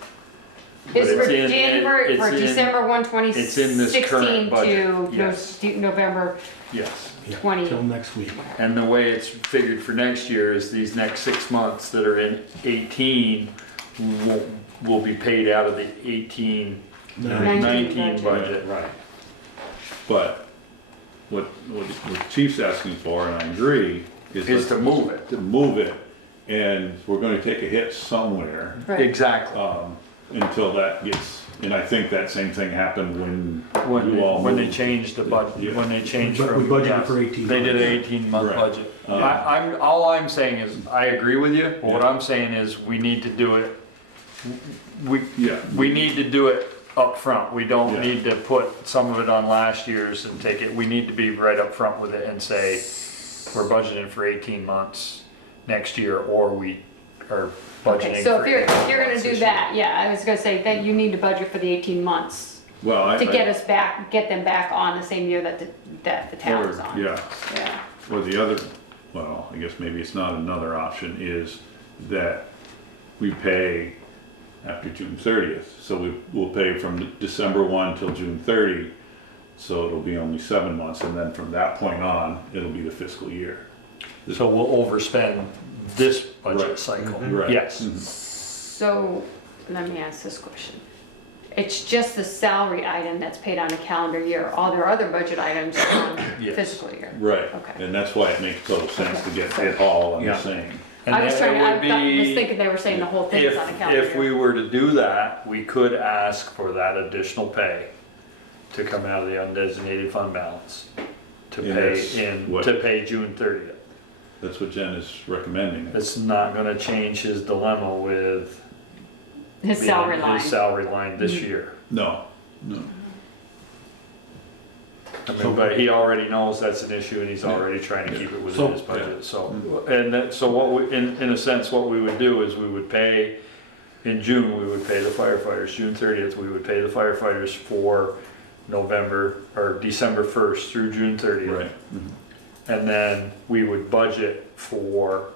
But is for it's in- January, for it's in- December 1, it's in this current 2016 budget, to yes. November Yes. Yeah, 20. till next week. And the way it's figured for next year is these next 6 months that are in 18 will be paid out of the 18, 19 budget. Right. But what Chief's asking for, and I agree, Is to move it. to move it, and we're gonna take a hit somewhere, Right. Exactly. until that gets, and I think that same thing happened when you all When they moved. changed the budget, Yeah. when they changed But we from, budgeted yes, for 18 they did an months. 18-month Right. budget. All I'm saying is, I agree with you, but what Yeah. I'm saying is, we need to do it, Yeah. we need to do it up front. We don't Yeah. need to put some of it on last year's and take it, we need to be right up front with it and say, we're budgeting for 18 months next year, or we are budgeting Okay, so for if you're 18 gonna months do this that, yeah, I was gonna say that you need to budget for the 18 months Well, to get us back, get them back on the same year that the town is on. Yeah, Yeah. or the other, well, I guess maybe it's not another option, is that we pay after June 30th. So we'll pay from December 1 till June 30, so it'll be only 7 months, and then from that point on, it'll be the fiscal year. So we'll overspend this budget Right. cycle. Right. Yes. So, let me ask this question. It's just the salary item that's paid on a calendar year, all their other budget items are on Yes. fiscal year? Right, Okay. and that's why it makes total sense to get Okay. it all on the Yeah. same. And I was then trying, it I would was be, thinking they were saying the whole thing's on a calendar if we year. were to do that, we could ask for that additional pay to come out of the undesignated fund balance to Yeah, pay that's in, what- to pay June 30th. That's what Jen is recommending. It's not gonna change his dilemma with His salary line. his salary line this year. No, no. I mean, but he already knows that's an issue and he's already trying to keep it within So- his budget, so. And that, so what we, in a sense, what we would do is we would pay, in June, we would pay the firefighters, June 30th, we would pay the firefighters for November, or December 1st through June 30th. Right. And then we would budget for,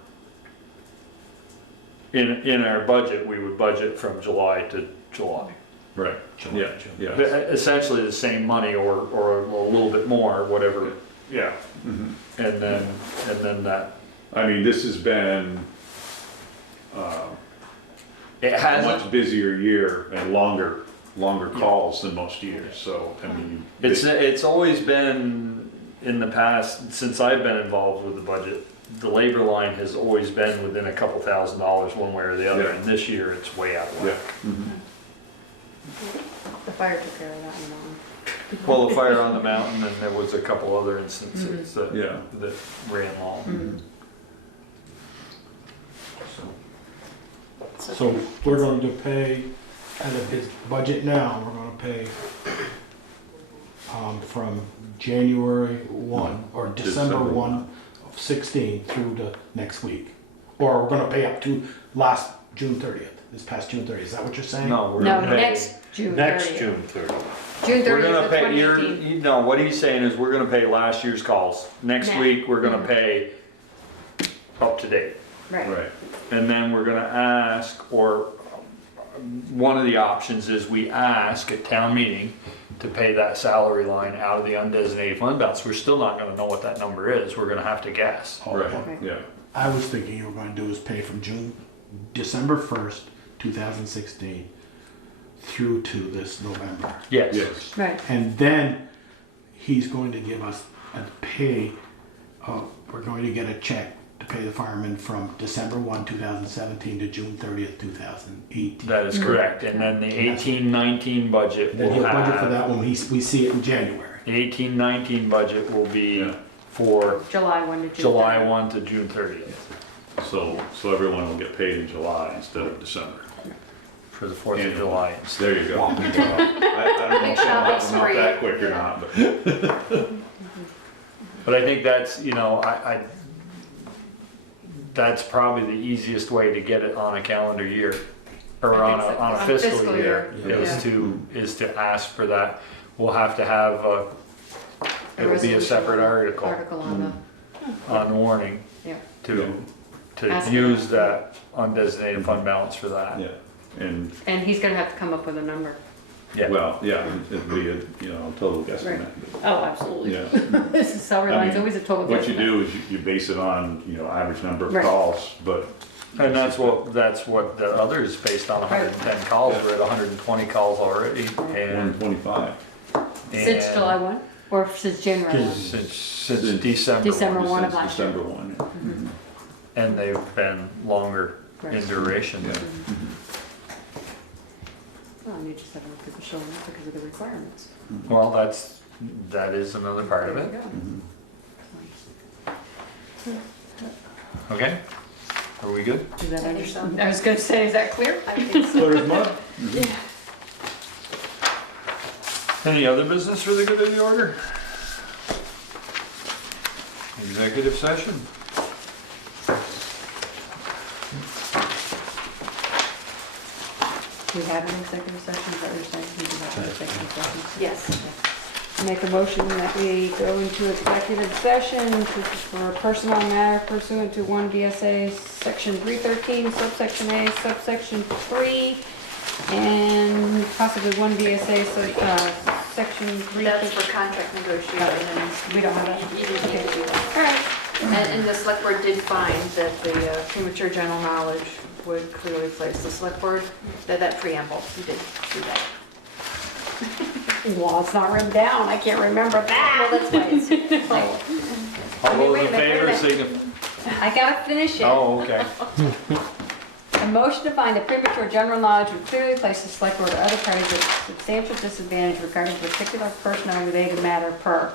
in our budget, we would budget from July to July. Right, yeah, yeah. Essentially the same money or a little bit more, whatever, Yeah. and then that, I mean, this has been it a hasn't, much busier year and longer calls than most years, so, I mean. it's always been, in the past, since I've been involved with the budget, the labor line has always been within a couple $1,000s one way or the other, Yeah. and this year it's way out of Yeah. whack. The fire took care of that one. Well, the fire on the mountain, and there was a couple other instances that, Yeah. that ran long. So we're going to pay, out of his budget now, we're gonna pay from January 1, or December December 1 of 16 through to next week. Or we're gonna pay up to last June 30th, this past June 30th, is that what you're saying? No, we're No, gonna pay. next June 30th. Next June 30th. June We're 30th gonna of pay, 2018. no, what he's saying is we're gonna pay last year's calls. Next Now. week, we're gonna pay up to date. Right. Right, And then we're gonna ask, or one of the options is we ask at town meeting to pay that salary line out of the undesignated fund balance. We're still not gonna know what that number is. We're gonna have to guess. right, Okay. yeah. I was thinking you were gonna do is pay from December 1st, 2016 through to this November. Yes. Yes, Right. And then he's going to give us a pay, we're going to get a check to pay the firemen from December 1, 2017 to June 30th, 2018. That is correct. And then the 18-19 budget And then will he'll budget for have, that when we see it in January. the 18-19 budget will be Yeah. for July 1 to June 30th. July 1 to June 30th so everyone will get paid in July instead of December. for the 4th of Annual. July. There you go. I don't know Big if I'll shopping have them out spree. that quick or not, but. But I think that's, you know, that's probably the easiest way to get it on a calendar year, or I on think so. a On fiscal fiscal year, year. is to ask for that. We'll have to have it'll be a separate article. Article on on the warning Yeah. to Ask use that undesignated fund balance for that. Yeah, and, And he's gonna have to come up with a number. Yeah. well, yeah, it'd be a, you know, a total guesstimate. Oh, absolutely. Yeah. This is salary I line's mean, always a total What you guesstimate. do is you base it on, you know, average number of Right. calls, but. And that's what the others based on 110 calls. We're at 120 calls already, and 125. Since and July 1, or since January 1? since December. December 1 of Since last year. December 1. yeah. And they've been longer in Right. duration. Yeah. Well, you just have more people showing up because of the requirements. Well, that is another part of There it. you go. Okay? Are we good? Is that I think so. I was gonna say, is that clear? I think so. Clear as mud? Any other business for the good of the order? Executive session? We have an executive session, is that what you're saying? We do have an executive session. Yes. Make a motion that we go into executive session for a personnel matter pursuant to 1 VSA section 313, subsection A, subsection 3, and possibly 1 VSA section 3. That's for contract negotiations. We don't have that. You didn't need to do that. All right. And the select board did find that the premature general knowledge would clearly place the select board, that preamble, you did do that. Well, it's not written down, I can't remember Well, that. that's why it's, like, All those wait in a minute, favor, wait a signify. I gotta finish it. Oh, okay. A motion to find that premature general knowledge would clearly place the select board or other parties at substantial disadvantage regarding particular personnel related matter per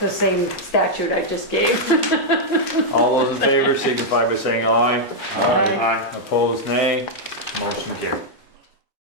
the same statute I just gave. All those in favor signify by saying aye. Aye. Opposed, nay. Motion carried.